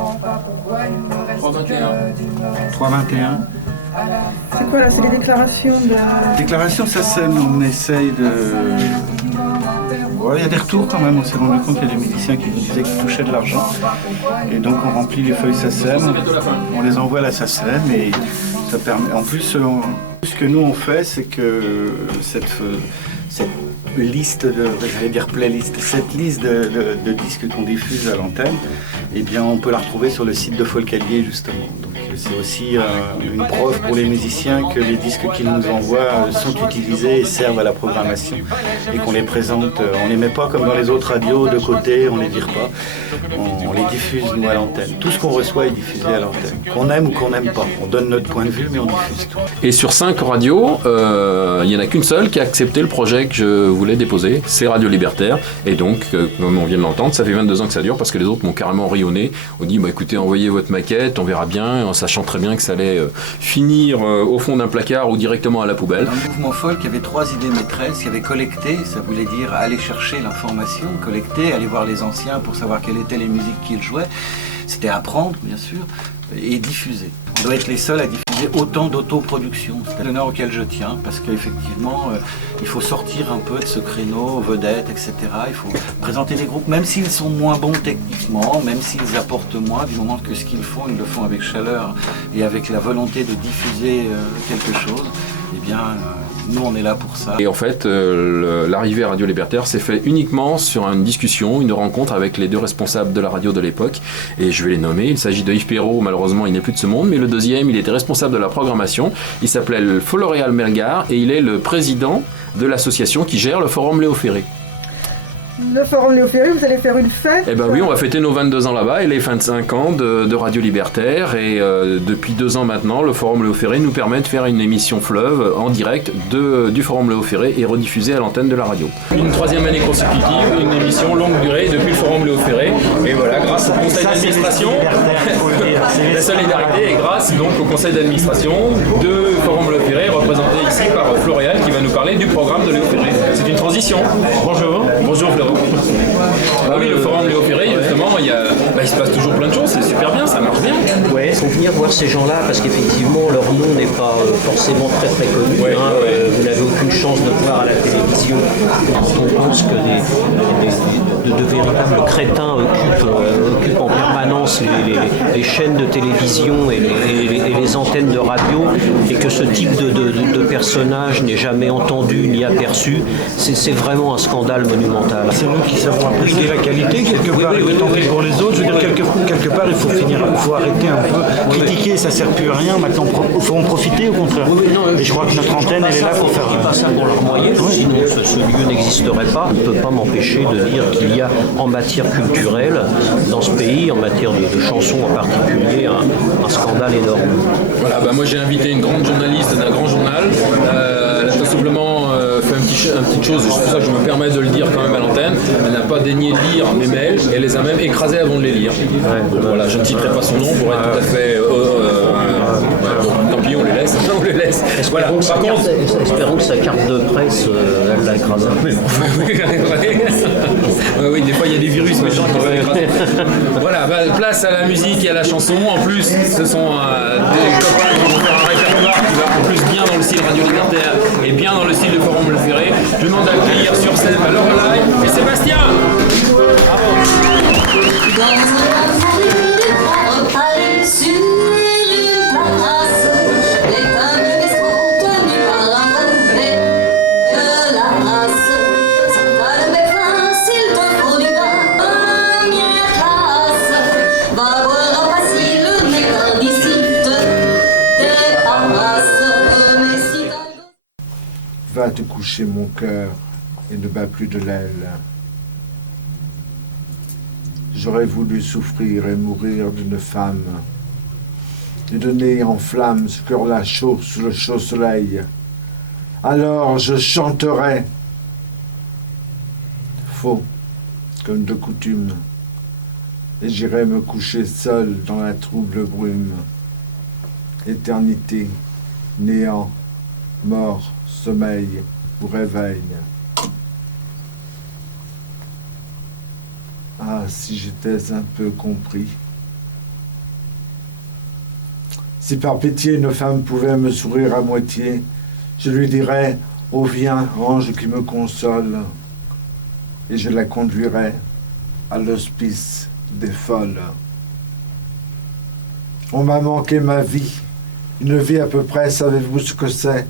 321. C'est quoi là? C'est les déclarations de... Déclaration, ça on essaye de... Il y a des retours quand même, on s'est rendu compte qu'il y a des musiciens qui nous disaient qu'ils touchaient de l'argent. Et donc on remplit les feuilles SACEM, on les envoie à la SACEM, et ça permet... En plus, ce que nous on fait, c'est que cette liste cette liste de disques qu'on diffuse à l'antenne, on peut la retrouver sur le site de Folcalier justement. Donc c'est aussi une preuve pour les musiciens que les disques qu'ils nous envoient sont utilisés et servent à la programmation, et qu'on les présente, on les met pas comme dans les autres radios de côté, on les vire pas, on les diffuse nous à l'antenne. Tout ce qu'on reçoit est diffusé à l'antenne, qu'on aime ou qu'on n'aime pas. On donne notre point de vue, mais on diffuse tout. Et sur 5 radios, il n'y en a qu'une seule qui a accepté le projet que je voulais déposer, c'est Radio Libertaire, et donc comme on vient de l'entendre, ça fait 22 ans que ça dure, parce que les autres m'ont carrément rayonné, on dit écoutez, envoyez votre maquette, on verra bien, en sachant très bien que ça allait finir au fond d'un placard ou directement à la poubelle. Dans le mouvement folk, il y avait 3 idées maîtresses. Il y avait collecter, ça voulait dire aller chercher l'information, collecter, aller voir les anciens pour savoir quelles étaient les musiques qu'ils jouaient. C'était apprendre, bien sûr, et diffuser. On doit être les seuls à diffuser autant d'autoproduction. C'est l'honneur auquel je tiens, parce qu'effectivement, il faut sortir un peu de ce créneau, vedettes, etc. Il faut présenter des groupes, même s'ils sont moins bons techniquement, même s'ils apportent moins, du moment que ce qu'ils font, ils le font avec chaleur et avec la volonté de diffuser quelque chose. Nous on est là pour ça. Et en fait, l'arrivée à Radio Libertaire s'est fait uniquement sur une discussion, une rencontre avec les 2 responsables de la radio de l'époque, et je vais les nommer. Il s'agit de Yves Perrault, malheureusement il n'est plus de ce monde, mais le deuxième, il était responsable de la programmation, il s'appelait Floréal Melgar, et il est le président de l'association qui gère le forum Léo Ferré. Le forum Léo Ferré, vous allez faire une fête? Oui, on va fêter nos 22 ans là-bas et les 25 ans de Radio Libertaire, et depuis 2 ans maintenant, le forum Léo Ferré nous permet de faire une émission fleuve en direct du forum Léo Ferré et rediffusée à l'antenne de la radio. Une 3e année consécutive, une émission longue durée depuis le forum Léo Ferré, et voilà, grâce au conseil d'administration, la solidarité, et grâce donc au conseil d'administration de forum Léo Ferré, représenté ici par Floréal qui va nous parler du programme de Léo Ferré. C'est une transition. Bonjour. Bonjour Florent. Bah oui, le forum Léo Ferré, justement, il se passe toujours plein de choses, c'est super bien, ça marche bien. Ouais, faut venir voir ces gens-là parce qu'effectivement leur nom n'est pas forcément très très connu. Vous n'avez aucune chance de voir à la télévision. On pense que de véritables crétins occupent en permanence les chaînes de télévision et les antennes de radio, et que ce type de personnage n'est jamais entendu ni aperçu. C'est vraiment un scandale monumental. C'est nous qui savons apprécier la qualité quelque part et tant pis pour les autres. Je veux dire, quelque part, il faut arrêter un peu. Critiquer, ça ne sert plus à rien. Maintenant, il faut en profiter au contraire. Et je crois que notre antenne, elle est là pour faire. Pas ça pour leur moyen, sinon ce lieu n'existerait pas. On ne peut pas m'empêcher de dire qu'il y a en matière culturelle, dans ce pays, en matière de chansons en particulier, un scandale énorme. Voilà, moi j'ai invité une grande journaliste d'un grand journal. Elle a tout simplement fait une petite chose, c'est pour ça que je me permets de le dire quand même à l'antenne. Elle n'a pas daigné lire mes mails, elle les a même écrasés avant de les lire. Voilà, je ne citerai pas son nom pour être tout à fait... tant pis, on les laisse. Voilà. Par contre, espérons que sa carte de presse, elle l'a écrasée. Oui, des fois il y a des virus méchants qui vont écraser. Voilà, place à la musique et à la chanson. En plus, ce sont des copains qui vont faire un répertoire qui va en plus bien dans le style Radio Libertaire et bien dans le style de Forum Le Ferré. Je demande d'accueillir sur scène Laura Live et Sébastien. Va te coucher mon cœur et ne bats plus de l'aile. J'aurais voulu souffrir et mourir d'une femme, et donner en flamme ce cœur-là chaud sous le chaud soleil. Alors je chanterai, faux comme de coutume, et j'irai me coucher seul dans la trouble brume. Éternité, néant, mort, sommeil ou réveil. Ah, si j'étais un peu compris. Si par pitié une femme pouvait me sourire à moitié, je lui dirais « Oh viens, ange qui me console », et je la conduirais à l'hospice des folles. On m'a manqué ma vie, une vie à peu près, savez-vous ce que c'est?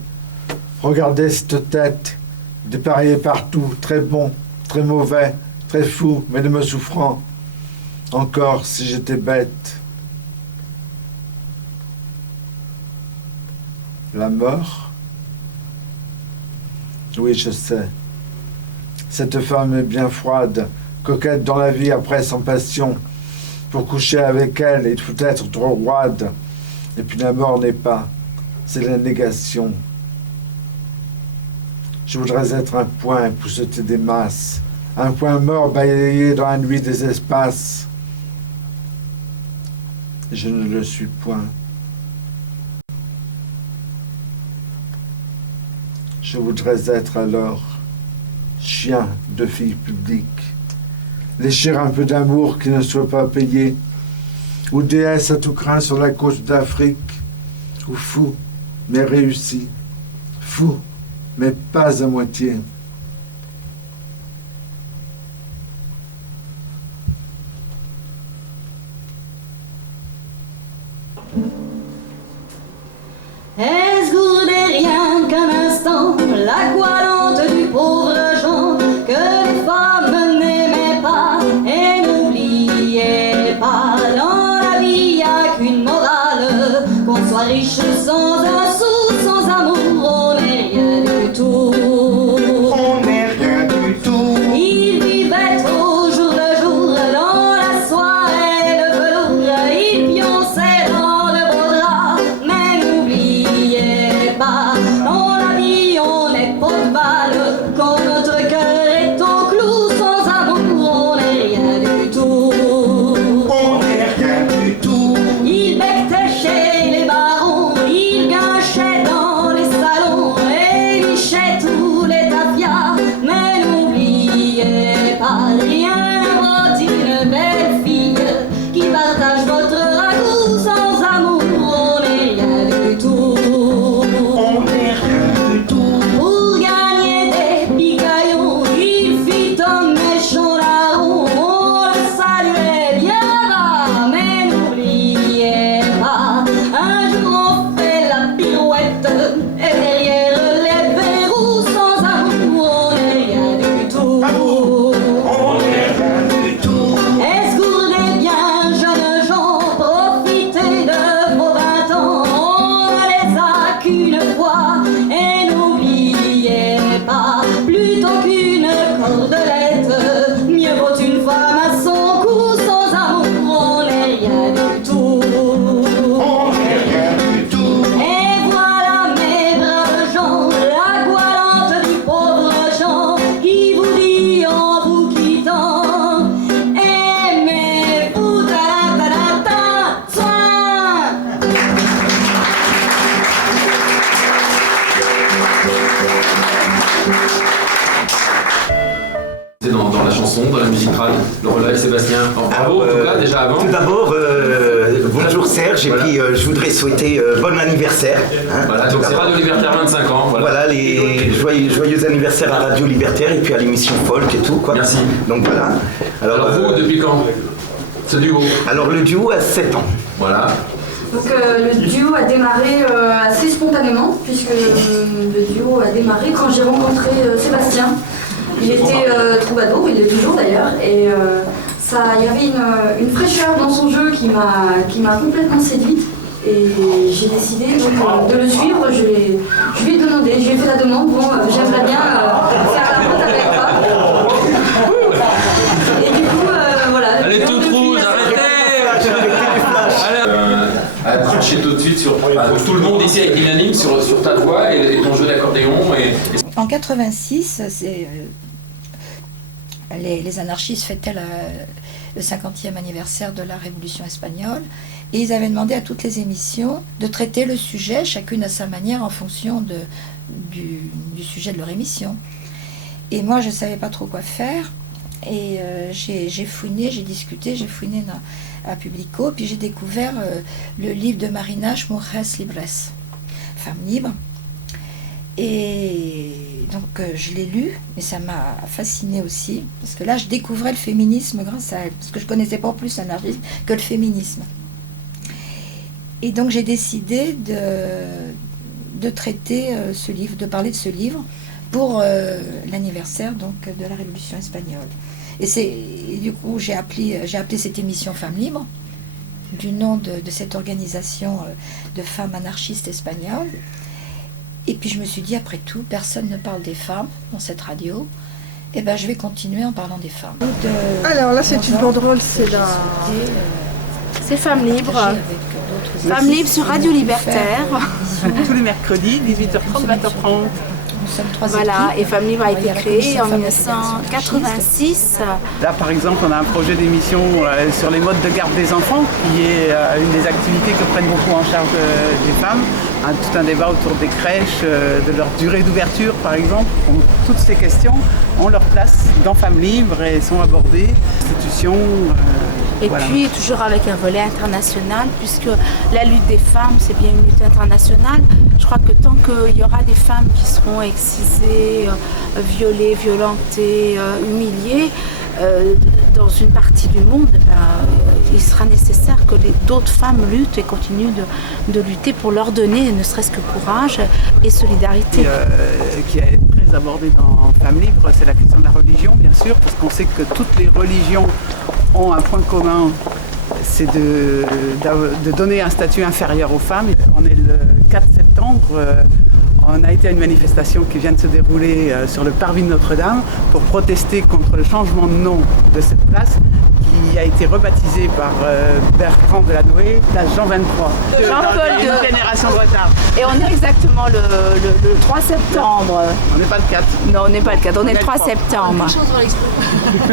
Regardez cette tête, dépareillée partout, très bon, très mauvais, très fou, mais ne me souffrant. Encore si j'étais bête. La mort? Oui, je sais. Cette femme est bien froide, coquette dans la vie après sans passion. Pour coucher avec elle, il faut être trop roide. Et puis la mort n'est pas, c'est la négation. Je voudrais être un point pour jeter des masses, un point mort balayé dans la nuit des espaces. Je ne le suis point. Je voudrais être alors chien de fille publique, lécher un peu d'amour qui ne soit pas payé, ou déesse à tout crin sur la côte d'Afrique, ou fou, mais réussi, fou, mais pas à moitié. Est-ce gourdé rien qu'un instant la goualante du pauvre Jean que les femmes n'aimaient pas et n'oubliaient pas? Dans la vie y a qu'une morale, qu'on soit riche sans un sou, sans amour, on n'est rien du tout. On n'est rien du tout. Il vivait au jour le jour dans la soirée de velours, il pionçait dans de beaux draps, mais n'oubliez pas, dans la vie on n'est pas de balle, quand notre cœur est au clou, sans amour on n'est rien du tout. On n'est rien du tout. Il becquetait chez les barons, il gâchait Et derrière les verrous, sans amour, on n'est rien du tout. On n'est rien du tout. Esgourdez bien, jeunes gens, profitez de vos 20 ans. On ne les a qu'une fois, et n'oubliez pas, plutôt qu'une cordelette, mieux vaut une femme à son cou. Sans amour, on n'est rien du tout. On n'est rien du tout. Et voilà mes braves gens, la goualante du pauvre Jean, qui vous dit en vous quittant, aimez-vous, ta-da-ta-da-ta, soin. C'est dans la chanson, dans la musique trad, Laurelai, Sébastien. Bravo en tout cas, déjà avant. Tout d'abord, bonjour Serge, et puis je voudrais souhaiter bon anniversaire. Hein, voilà, donc c'est Radio Libertaire 25 ans. Voilà, les joyeux anniversaires à Radio Libertaire et puis à l'émission Folk et tout, quoi. Merci. Donc voilà. Alors vous, depuis quand ce duo? Alors le duo a 7 ans. Voilà. Donc le duo a démarré assez spontanément, puisque le duo a démarré quand j'ai rencontré Sébastien. Il était troubadour, il est toujours d'ailleurs, et il y avait une fraîcheur dans son jeu qui m'a complètement séduite. Et j'ai décidé donc, de le suivre. Je lui ai demandé, je lui ai fait la demande, bon, j'aimerais bien faire la route avec toi. Et du coup, voilà. Elle est toute rouge, arrêtez. À trancher tout de suite sur tout le monde ici est unanime sur ta voix et ton jeu d'accordéon. En 86, les anarchistes fêtaient le 50e anniversaire de la Révolution espagnole et ils avaient demandé à toutes les émissions de traiter le sujet, chacune à sa manière, en fonction du sujet de leur émission. Et moi, je ne savais pas trop quoi faire et j'ai fouiné, j'ai discuté, j'ai fouiné à Publico, puis j'ai découvert le livre de Marina Mujeres Libres, Femmes libres. Et donc je l'ai lu, mais ça m'a fascinée aussi, parce que là je découvrais le féminisme grâce à elle, parce que je ne connaissais pas plus l'anarchisme que le féminisme. Et donc j'ai décidé de traiter ce livre, de parler de ce livre pour l'anniversaire donc de la Révolution espagnole. Et du coup j'ai appelé cette émission Femmes libres, du nom de cette organisation de femmes anarchistes espagnoles. Et puis je me suis dit, après tout, personne ne parle des femmes dans cette radio. Et ben je vais continuer en parlant des femmes. Alors là, c'est une banderole, c'est la... C'est Femmes libres. Femmes libres sur Radio Libertaire. Tous les mercredis, 18h30, 20h30. Voilà, et Femmes libres a été créée en 1986. Là, par exemple, on a un projet d'émission sur les modes de garde des enfants, qui est une des activités que prennent beaucoup en charge les femmes. Tout un débat autour des crèches, de leur durée d'ouverture, par exemple. Toutes ces questions ont leur place dans Femmes libres et sont abordées. Institutions. Et voilà. Puis, toujours avec un volet international, puisque la lutte des femmes, c'est bien une lutte internationale. Je crois que tant qu'il y aura des femmes qui seront excisées, violées, violentées, humiliées, dans une partie du monde, il sera nécessaire que d'autres femmes luttent et continuent de lutter pour leur donner ne serait-ce que courage et solidarité. Qui est très abordée dans Femmes libres, c'est la question de la religion, bien sûr, parce qu'on sait que toutes les religions ont un point commun, c'est de donner un statut inférieur aux femmes. On est le 4 septembre, on a été à une manifestation qui vient de se dérouler sur le parvis de Notre-Dame pour protester contre le changement de nom de cette place qui a été rebaptisée par Bertrand Delanoë, place Jean 23. Jean-Paul de génération de retard. Et on est exactement le 3 septembre. On n'est pas le 4. Non, on n'est pas le 4, on est le 3 septembre.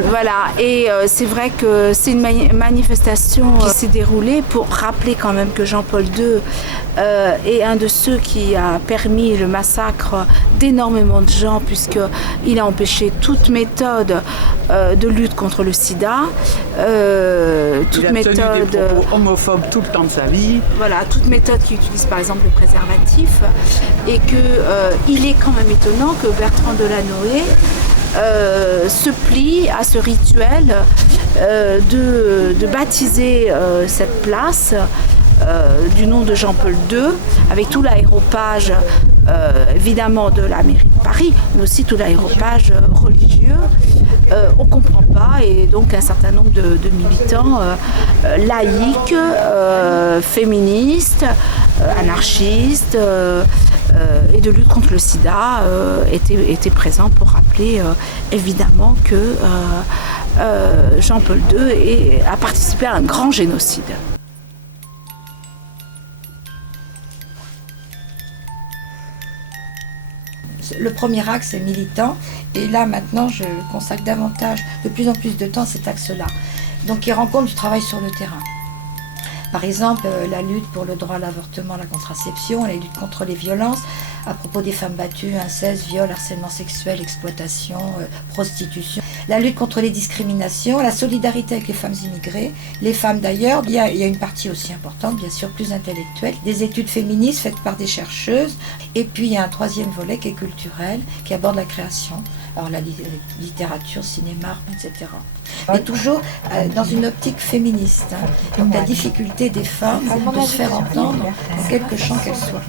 Voilà, et c'est vrai que c'est une manifestation qui s'est déroulée pour rappeler quand même que Jean-Paul II est un de ceux qui a permis le massacre d'énormément de gens, puisqu'il a empêché toute méthode de lutte contre le sida, toute méthode... Il a tenu des propos homophobes tout le temps de sa vie. Voilà, toute méthode qui utilise par exemple le préservatif, et qu'il est quand même étonnant que Bertrand Delanoë se plie à ce rituel de baptiser cette place du nom de Jean-Paul II, avec tout l'aéropage évidemment de la mairie de Paris, mais aussi tout l'aéropage religieux. On ne comprend pas, et donc un certain nombre de militants laïcs, féministes, anarchistes et de lutte contre le sida étaient présents pour rappeler évidemment que Jean-Paul II a participé à un grand génocide. Le premier axe est militant, et là maintenant je consacre davantage, de plus en plus de temps à cet axe-là. Donc il rencontre du travail sur le terrain. Par exemple, la lutte pour le droit à l'avortement, la contraception, la lutte contre les violences, à propos des femmes battues, inceste, viol, harcèlement sexuel, exploitation, prostitution. La lutte contre les discriminations, la solidarité avec les femmes immigrées, les femmes d'ailleurs. Il y a une partie aussi importante, bien sûr, plus intellectuelle, des études féministes faites par des chercheuses. Et puis il y a un troisième volet qui est culturel, qui aborde la création. Alors la littérature, cinéma, etc. Mais toujours dans une optique féministe. Hein. Donc la difficulté des femmes de se faire entendre dans quelque champ qu'elles soient.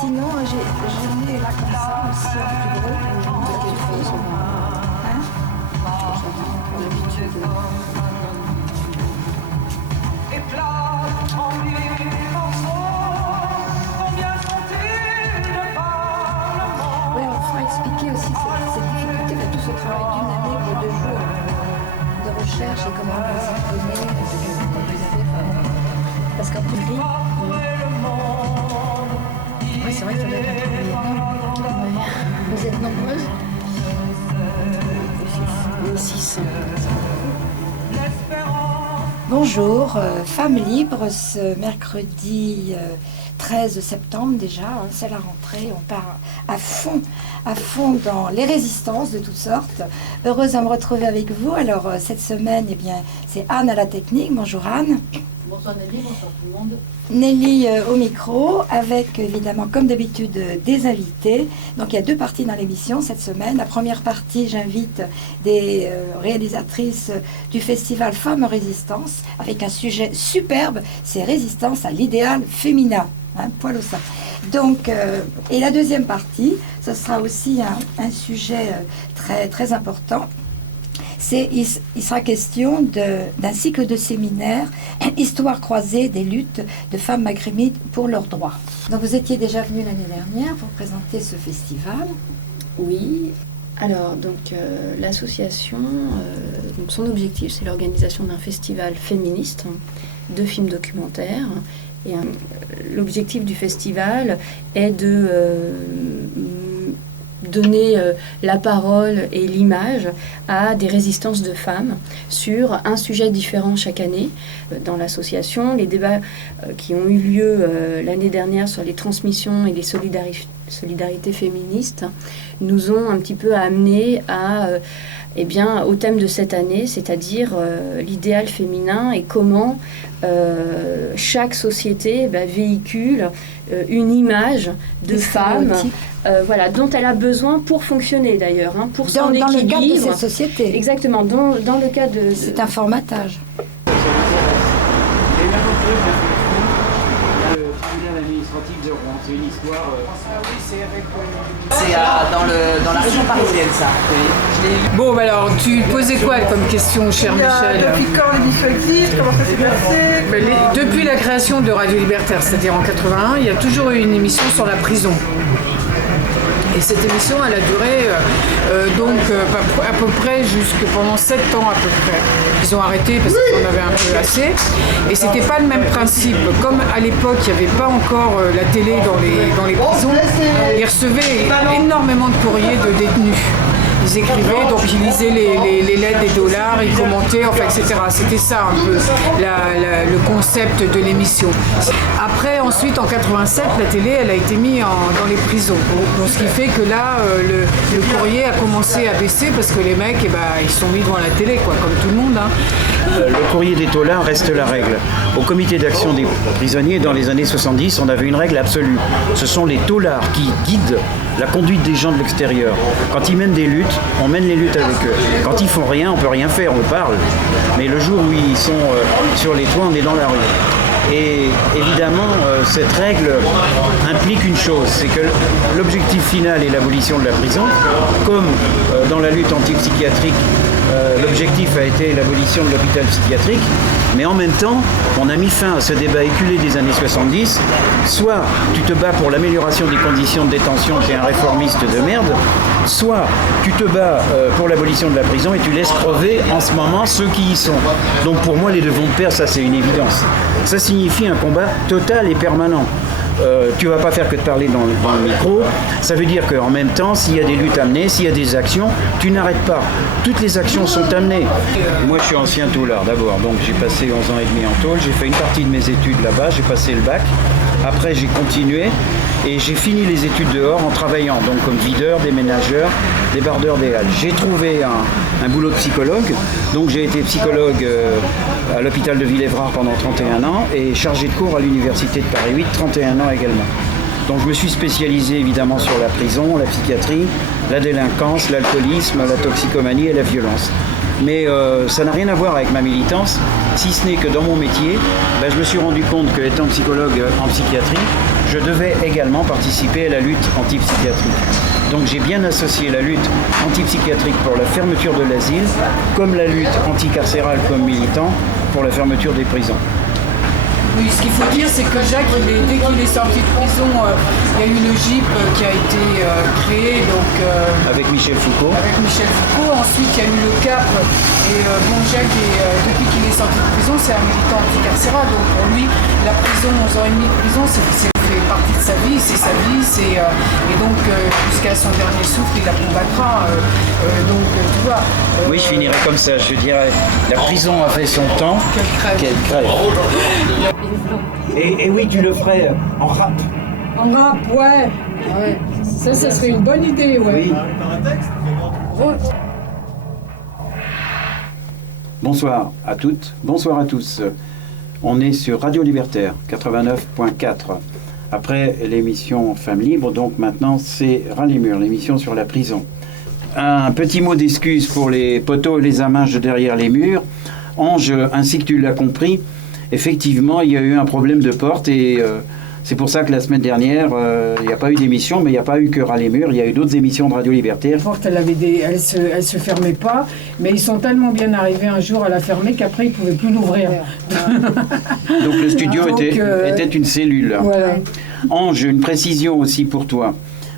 Sinon, j'en ai là comme ça aussi en plus gros pour les gens de quelque chose. Hein? Pour l'habitude. Oui, il faut expliquer aussi cette difficulté, tout ce travail d'une année pour 2 jours de recherche et comment on s'y connaît, parce qu'en priori, oui, c'est vrai que ça doit être un peu énorme. Vous êtes nombreuses? 6. Bonjour, Femmes Libres, ce mercredi 13 septembre déjà, hein, c'est la rentrée, on part à fond dans les résistances de toutes sortes. Heureuse de me retrouver avec vous. Alors cette semaine, eh bien, c'est Anne à la technique. Bonjour Anne. Bonsoir Nelly, bonsoir tout le monde. Nelly au micro, avec évidemment comme d'habitude des invités. Donc il y a 2 parties dans l'émission cette semaine. La première partie, j'invite des réalisatrices du festival Femmes Résistance avec un sujet superbe, c'est résistance à l'idéal féminin. Hein, poil au sein. Donc, et la deuxième partie, ce sera aussi un sujet très, très important. Il sera question d'un cycle de séminaires, histoire croisée des luttes de femmes maghrébines pour leurs droits. Donc vous étiez déjà venu l'année dernière pour présenter ce festival. Oui. Alors, donc l'association, donc son objectif, c'est l'organisation d'un festival féministe de films documentaires. Et l'objectif du festival est de donner la parole et l'image à des résistances de femmes sur un sujet différent chaque année. Dans l'association, les débats qui ont eu lieu l'année dernière sur les transmissions et les solidarités féministes nous ont un petit peu amené au thème de cette année, c'est-à-dire l'idéal féminin et comment chaque société véhicule une image de femme dont elle a besoin pour fonctionner d'ailleurs, hein, pour son équilibre. Dans le cadre de cette société. Exactement, dans le cadre de... C'est un formatage. de Rouen, c'est une histoire... C'est dans la région parisienne, ça. Bon, alors, tu posais quoi comme question, cher Michel? Depuis quand l'émission existe? Comment ça s'est passé? Depuis la création de Radio Libertaire, c'est-à-dire en 81, il y a toujours eu une émission sur la prison. Et cette émission, elle a duré à peu près pendant 7 ans à peu près. Ils ont arrêté parce qu'on avait un peu assez. Et c'était pas le même principe. Comme à l'époque, il n'y avait pas encore la télé dans les prisons, ils recevaient énormément de courriers de détenus. Ils écrivaient, donc ils lisaient les lettres des dollars, ils commentaient, enfin, etc. C'était ça un peu le concept de l'émission. Après, ensuite, en 87, la télé, elle a été mise dans les prisons. Donc, ce qui fait que là, le courrier a commencé à baisser parce que les mecs, ils sont mis devant la télé, quoi, comme tout le monde. Hein. Le courrier des taulards reste la règle. Au comité d'action des prisonniers, dans les années 70, on avait une règle absolue. Ce sont les taulards qui guident la conduite des gens de l'extérieur. Quand ils mènent des luttes, on mène les luttes avec eux. Quand ils font rien, on peut rien faire, on parle. Mais le jour où ils sont sur les toits, on est dans la rue. Et évidemment, cette règle implique une chose, c'est que l'objectif final est l'abolition de la prison, comme dans la lutte antipsychiatrique, l'objectif a été l'abolition de l'hôpital psychiatrique, mais en même temps, on a mis fin à ce débat éculé des années 70. Soit tu te bats pour l'amélioration des conditions de détention, tu es un réformiste de merde, soit tu te bats pour l'abolition de la prison et tu laisses crever en ce moment ceux qui y sont. Donc pour moi, les deux vont de pair, ça c'est une évidence. Ça signifie un combat total et permanent. Tu vas pas faire que de parler dans le micro. Ça veut dire qu'en même temps, s'il y a des luttes amenées, s'il y a des actions, tu n'arrêtes pas. Toutes les actions sont amenées. Moi, je suis ancien taulard d'abord, donc j'ai passé 11 ans et demi en tôle. J'ai fait une partie de mes études là-bas, j'ai passé le bac. Après, j'ai continué et j'ai fini les études dehors en travaillant, donc comme videur, déménageur, débardeur des halles. J'ai trouvé un boulot de psychologue, donc j'ai été psychologue à l'hôpital de Villévrard pendant 31 ans et chargé de cours à l'université de Paris 8, 31 ans également. Donc je me suis spécialisé évidemment sur la prison, la psychiatrie, la délinquance, l'alcoolisme, la toxicomanie et la violence. Mais ça n'a rien à voir avec ma militance, si ce n'est que dans mon métier, je me suis rendu compte qu'étant psychologue en psychiatrie, je devais également participer à la lutte antipsychiatrique. Donc j'ai bien associé la lutte antipsychiatrique pour la fermeture de l'asile, comme la lutte anticarcérale comme militant pour la fermeture des prisons. Oui, ce qu'il faut dire, c'est que Jacques, dès qu'il est sorti de prison, il y a eu une GIP qui a été créée. Avec Michel Foucault. Avec Michel Foucault. Ensuite, il y a eu le CAP. Et Jacques, depuis qu'il est sorti de prison, c'est un militant anticarcéral. Donc pour lui, la prison, 11 ans et demi de prison, c'est fait partie de sa vie, c'est sa vie. Et donc, jusqu'à son dernier souffle, il la combattra. Donc, tu vois. Oui, je finirai comme ça. Je dirais, la prison a fait son temps. Qu'elle crève. Et oui, tu le ferais en rap. En rap, ouais. Ça serait une bonne idée, ouais. Oui. Bonsoir à toutes, bonsoir à tous. On est sur Radio Libertaire 89.4. Après l'émission Femmes Libres, donc maintenant c'est Ras les Murs, l'émission sur la prison. Un petit mot d'excuse pour les poteaux et les amanges derrière les murs. Ange, ainsi que tu l'as compris, effectivement, il y a eu un problème de porte et c'est pour ça que la semaine dernière, il n'y a pas eu d'émission, mais il n'y a pas eu que Ras les Murs, il y a eu d'autres émissions de Radio Libertaire. La porte, elle se fermait pas, mais ils sont tellement bien arrivés un jour à la fermer qu'après, ils ne pouvaient plus l'ouvrir. Donc le studio était une cellule. Voilà. Ange, une précision aussi pour toi.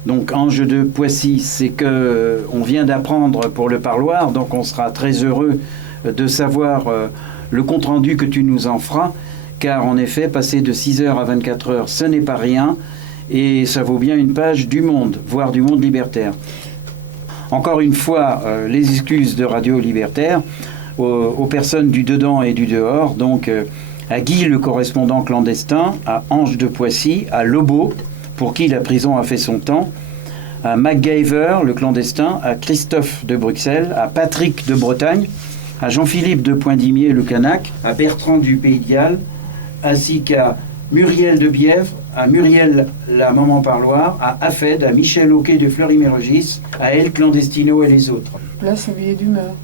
Donc Ange de Poissy, c'est qu'on vient d'apprendre pour le parloir, donc on sera très heureux de savoir le compte-rendu que tu nous en feras, car en effet, passer de 6h à 24h, ce n'est pas rien, et ça vaut bien une page du Monde, voire du Monde libertaire. Encore une fois, les excuses de Radio Libertaire aux personnes du dedans et du dehors, donc à Guy, le correspondant clandestin, à Ange de Poissy, à Lobo, pour qui la prison a fait son temps, à MacGyver, le clandestin, à Christophe de Bruxelles, à Patrick de Bretagne, à Jean-Philippe de Poindimier, le Canac, à Bertrand du Pays de Galles, ainsi qu'à Muriel de Bièvre, à Muriel la Maman Parloir, à Afed, à Michel Auquet de Fleury-Mérogis, à El Clandestino et les autres. Place au billet d'humeur.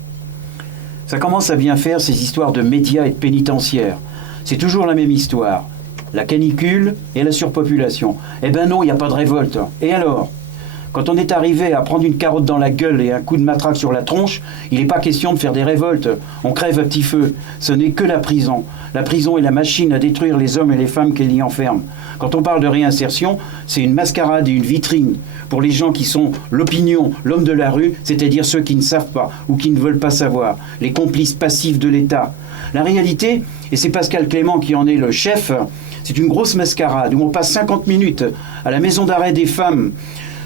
Ça commence à bien faire ces histoires de médias et de pénitentiaires. C'est toujours la même histoire. La canicule et la surpopulation. Eh ben non, il n'y a pas de révolte. Et alors ? Quand on est arrivé à prendre une carotte dans la gueule et un coup de matraque sur la tronche, il n'est pas question de faire des révoltes. On crève à petit feu. Ce n'est que la prison. La prison est la machine à détruire les hommes et les femmes qu'elle y enferme. Quand on parle de réinsertion, c'est une mascarade et une vitrine pour les gens qui sont l'opinion, l'homme de la rue, c'est-à-dire ceux qui ne savent pas ou qui ne veulent pas savoir, les complices passifs de l'État. La réalité, et c'est Pascal Clément qui en est le chef, c'est une grosse mascarade où on passe 50 minutes à la maison d'arrêt des femmes,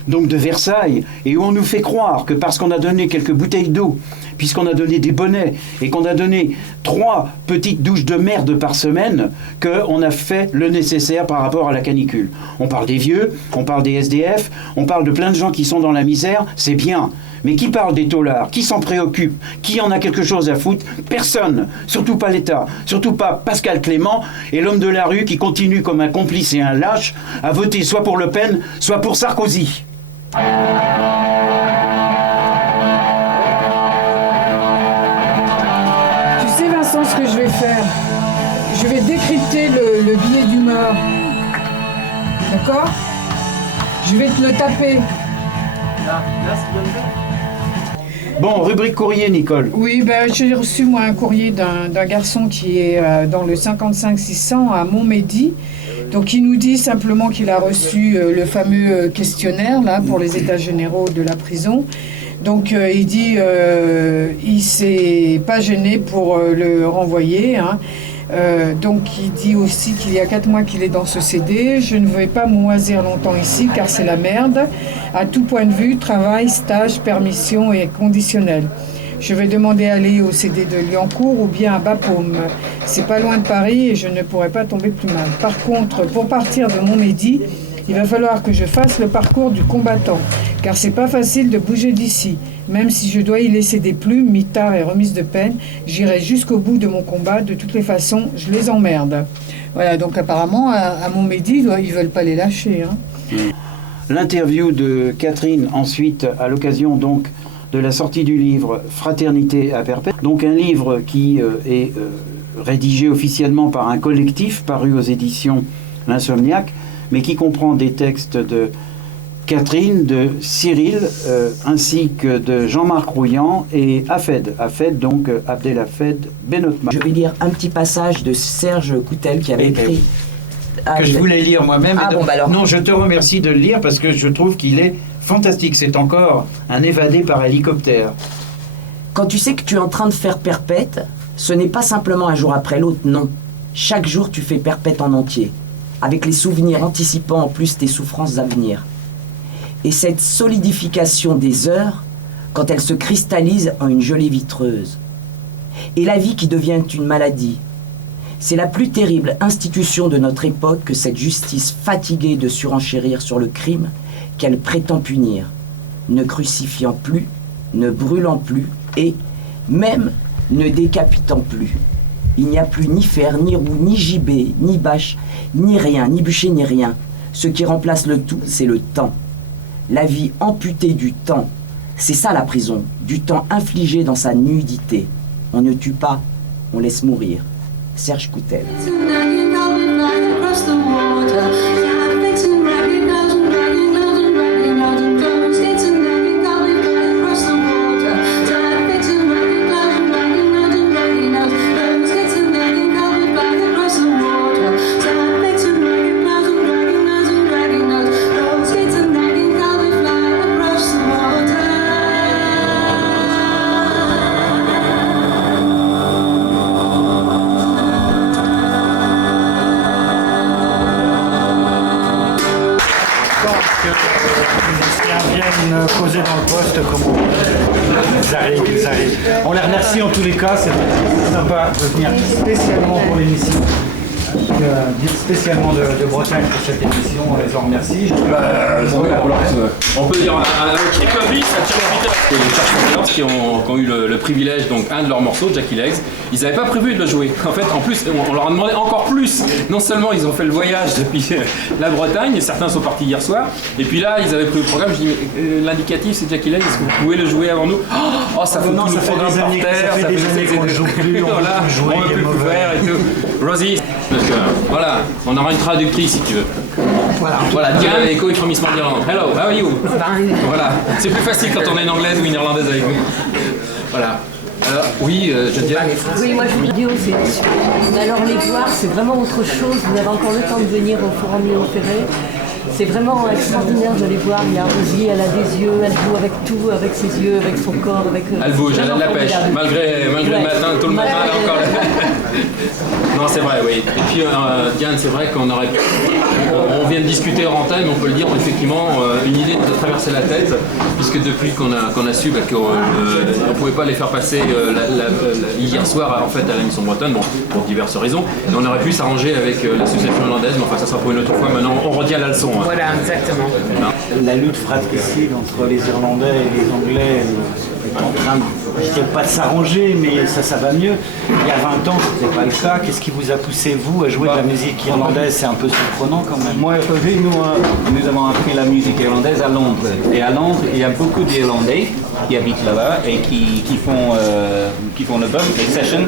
donc de Versailles, et où on nous fait croire que parce qu'on a donné quelques bouteilles d'eau, puisqu'on a donné des bonnets, et qu'on a donné 3 petites douches de merde par semaine, qu'on a fait le nécessaire par rapport à la canicule. On parle des vieux, on parle des SDF, on parle de plein de gens qui sont dans la misère, c'est bien. Mais qui parle des taulards? Qui s'en préoccupe? Qui en a quelque chose à foutre? Personne. Surtout pas l'État. Surtout pas Pascal Clément et l'homme de la rue qui continue comme un complice et un lâche à voter soit pour Le Pen, soit pour Sarkozy. ce que je vais faire. Je vais décrypter le billet d'humeur. D'accord? Je vais te le taper. Bon, rubrique courrier, Nicole. Oui, ben, j'ai reçu moi un courrier d'un garçon qui est dans le 55-600 à Montmédy. Donc il nous dit simplement qu'il a reçu le fameux questionnaire là pour les états généraux de la prison. Donc il dit il s'est pas gêné pour le renvoyer. Hein. Donc il dit aussi qu'il y a 4 mois qu'il est dans ce CD. Je ne vais pas moisir longtemps ici car c'est la merde. À tout point de vue, travail, stage, permission et conditionnel. Je vais demander à aller au CD de Liancourt ou bien à Bapaume. C'est pas loin de Paris et je ne pourrai pas tomber plus mal. Par contre, pour partir de Montmédy, il va falloir que je fasse le parcours du combattant, car c'est pas facile de bouger d'ici. Même si je dois y laisser des plumes, mitard et remise de peine, j'irai jusqu'au bout de mon combat. De toutes les façons, je les emmerde. Voilà, donc apparemment, à Montmédy, ils veulent pas les lâcher. Hein. L'interview de Catherine, ensuite, à l'occasion donc de la sortie du livre Fraternité à perpète. Donc un livre qui est rédigé officiellement par un collectif paru aux éditions L'Insomniaque, mais qui comprend des textes de Catherine, de Cyril, ainsi que de Jean-Marc Rouillant et Hafed, donc Abdelhafed Benotma. Je vais lire un petit passage de Serge Coutel qui avait écrit... Que je voulais lire moi-même. Ah, bon, bah alors. Non, je te remercie de le lire parce que je trouve qu'il est fantastique. C'est encore un évadé par hélicoptère. Quand tu sais que tu es en train de faire perpète, ce n'est pas simplement un jour après l'autre, non. Chaque jour, tu fais perpète en entier, avec les souvenirs anticipant en plus tes souffrances à venir. Et cette solidification des heures, quand elle se cristallise en une jolie vitreuse. Et la vie qui devient une maladie. C'est la plus terrible institution de notre époque que cette justice fatiguée de surenchérir sur le crime qu'elle prétend punir, ne crucifiant plus, ne brûlant plus et même ne décapitant plus. Il n'y a plus ni fer, ni roue, ni gibet, ni bâche, ni rien, ni bûcher, ni rien. Ce qui remplace le tout, c'est le temps. La vie amputée du temps. C'est ça la prison, du temps infligé dans sa nudité. On ne tue pas, on laisse mourir. Serge Coutel. Poser dans le poste comme ils arrivent. On les remercie en tous les cas, c'est sympa de venir spécialement pour l'émission. Spécialement de Bretagne pour cette émission, on les en remercie. On peut dire un petit peu bis à les Charles qui ont eu le privilège, donc un de leurs morceaux, Jackie Legs, ils n'avaient pas prévu de le jouer. En fait, en plus, on leur a demandé encore plus. Non seulement ils ont fait le voyage depuis la Bretagne, et certains sont partis hier soir, et puis là, ils avaient pris le programme. Je dis, mais l'indicatif, c'est Jackie Legs, est-ce que vous pouvez le jouer avant nous? Oh, ça fout tout le programme par terre, ça fait des années qu'on ne joue plus, on ne peut plus faire et tout. Rosie, parce que, voilà, on aura une traductrice si tu veux. Voilà, Diane et Echo from East Irland. Hello, how are you? Voilà, c'est plus facile quand on a une anglaise ou une irlandaise avec nous. Voilà. Alors, oui, je dirais. Oui, moi je vous dis, alors les voir, c'est vraiment autre chose. Vous avez encore le temps de venir au Forum Léon Ferré. C'est vraiment extraordinaire de les voir. Il y a Rosie, elle a des yeux, elle joue avec tout, avec ses yeux, avec son corps, avec. Elle bouge, elle a de la pêche. Malgré le matin, tout le matin, elle a encore la. Non, c'est vrai, oui. Et puis, Diane, c'est vrai qu'on aurait. On vient de discuter en antenne, on peut le dire, effectivement, une idée nous a traversé la tête, puisque depuis qu'on a su qu'on ne pouvait pas les faire passer hier soir, en fait, à la l'émission bretonne, bon, pour diverses raisons, et on aurait pu s'arranger avec l'association irlandaise, mais enfin, ça sera pour une autre fois. Maintenant, on retient la leçon. Hein. Voilà, exactement. La lutte fratricide entre les Irlandais et les Anglais est en train, je ne dirais pas de s'arranger, mais ça va mieux. Il y a 20 ans, ce n'était pas le cas. Qu'est-ce qui vous a poussé, vous, à jouer de la musique irlandaise? C'est un peu surprenant quand même. Moi, nous avons appris la musique irlandaise à Londres. Et à Londres, il y a beaucoup d'Irlandais qui habitent là-bas et qui font le bump, les sessions,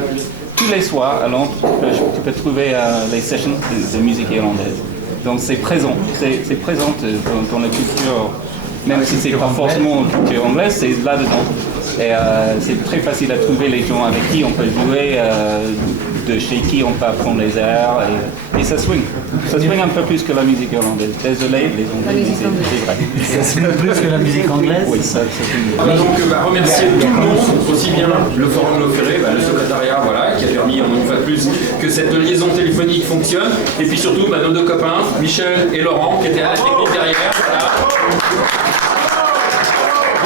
tous les soirs à Londres, tu peux trouver les sessions de musique irlandaise. Donc c'est présent, c'est présent dans la culture, même si c'est pas forcément une culture anglaise, c'est là-dedans. Et c'est très facile à trouver les gens avec qui on peut jouer, de chez qui on peut apprendre les airs, et ça swing. Ça swing un peu plus que la musique irlandaise. Désolé, les Anglais, c'est vrai. Ça swing plus que la musique anglaise? Oui, ça swing. On va donc remercier tout le monde, aussi bien le Forum Léo Ferré, le secrétariat, voilà, qui a permis une fois de plus que cette liaison téléphonique fonctionne, et puis surtout nos deux copains, Michel et Laurent, qui étaient à la technique derrière. Voilà.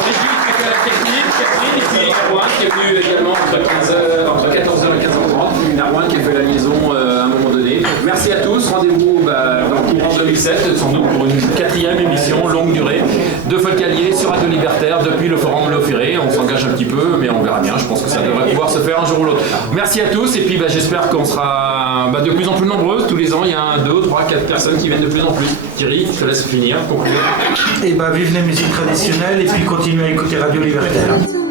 Brigitte qui était à la technique, Catherine, et puis Erwan qui est venu également entre 14h et 15h30. Erwan qui a fait la liaison à un moment donné. Merci à tous, rendez-vous en 2007, sans doute pour une 4e émission longue durée de Folcalier sur Radio Libertaire depuis le Forum Léo Ferré. On s'engage un petit peu, mais on verra bien. Je pense que ça devrait pouvoir se faire un jour ou l'autre. Merci à tous, et puis j'espère qu'on sera de plus en plus nombreuses. Tous les ans, il y a 2, 3, 4 personnes qui viennent de plus en plus. Thierry, je te laisse finir, conclure. Et vive les musiques traditionnelles et puis continuez à écouter Radio Libertaire.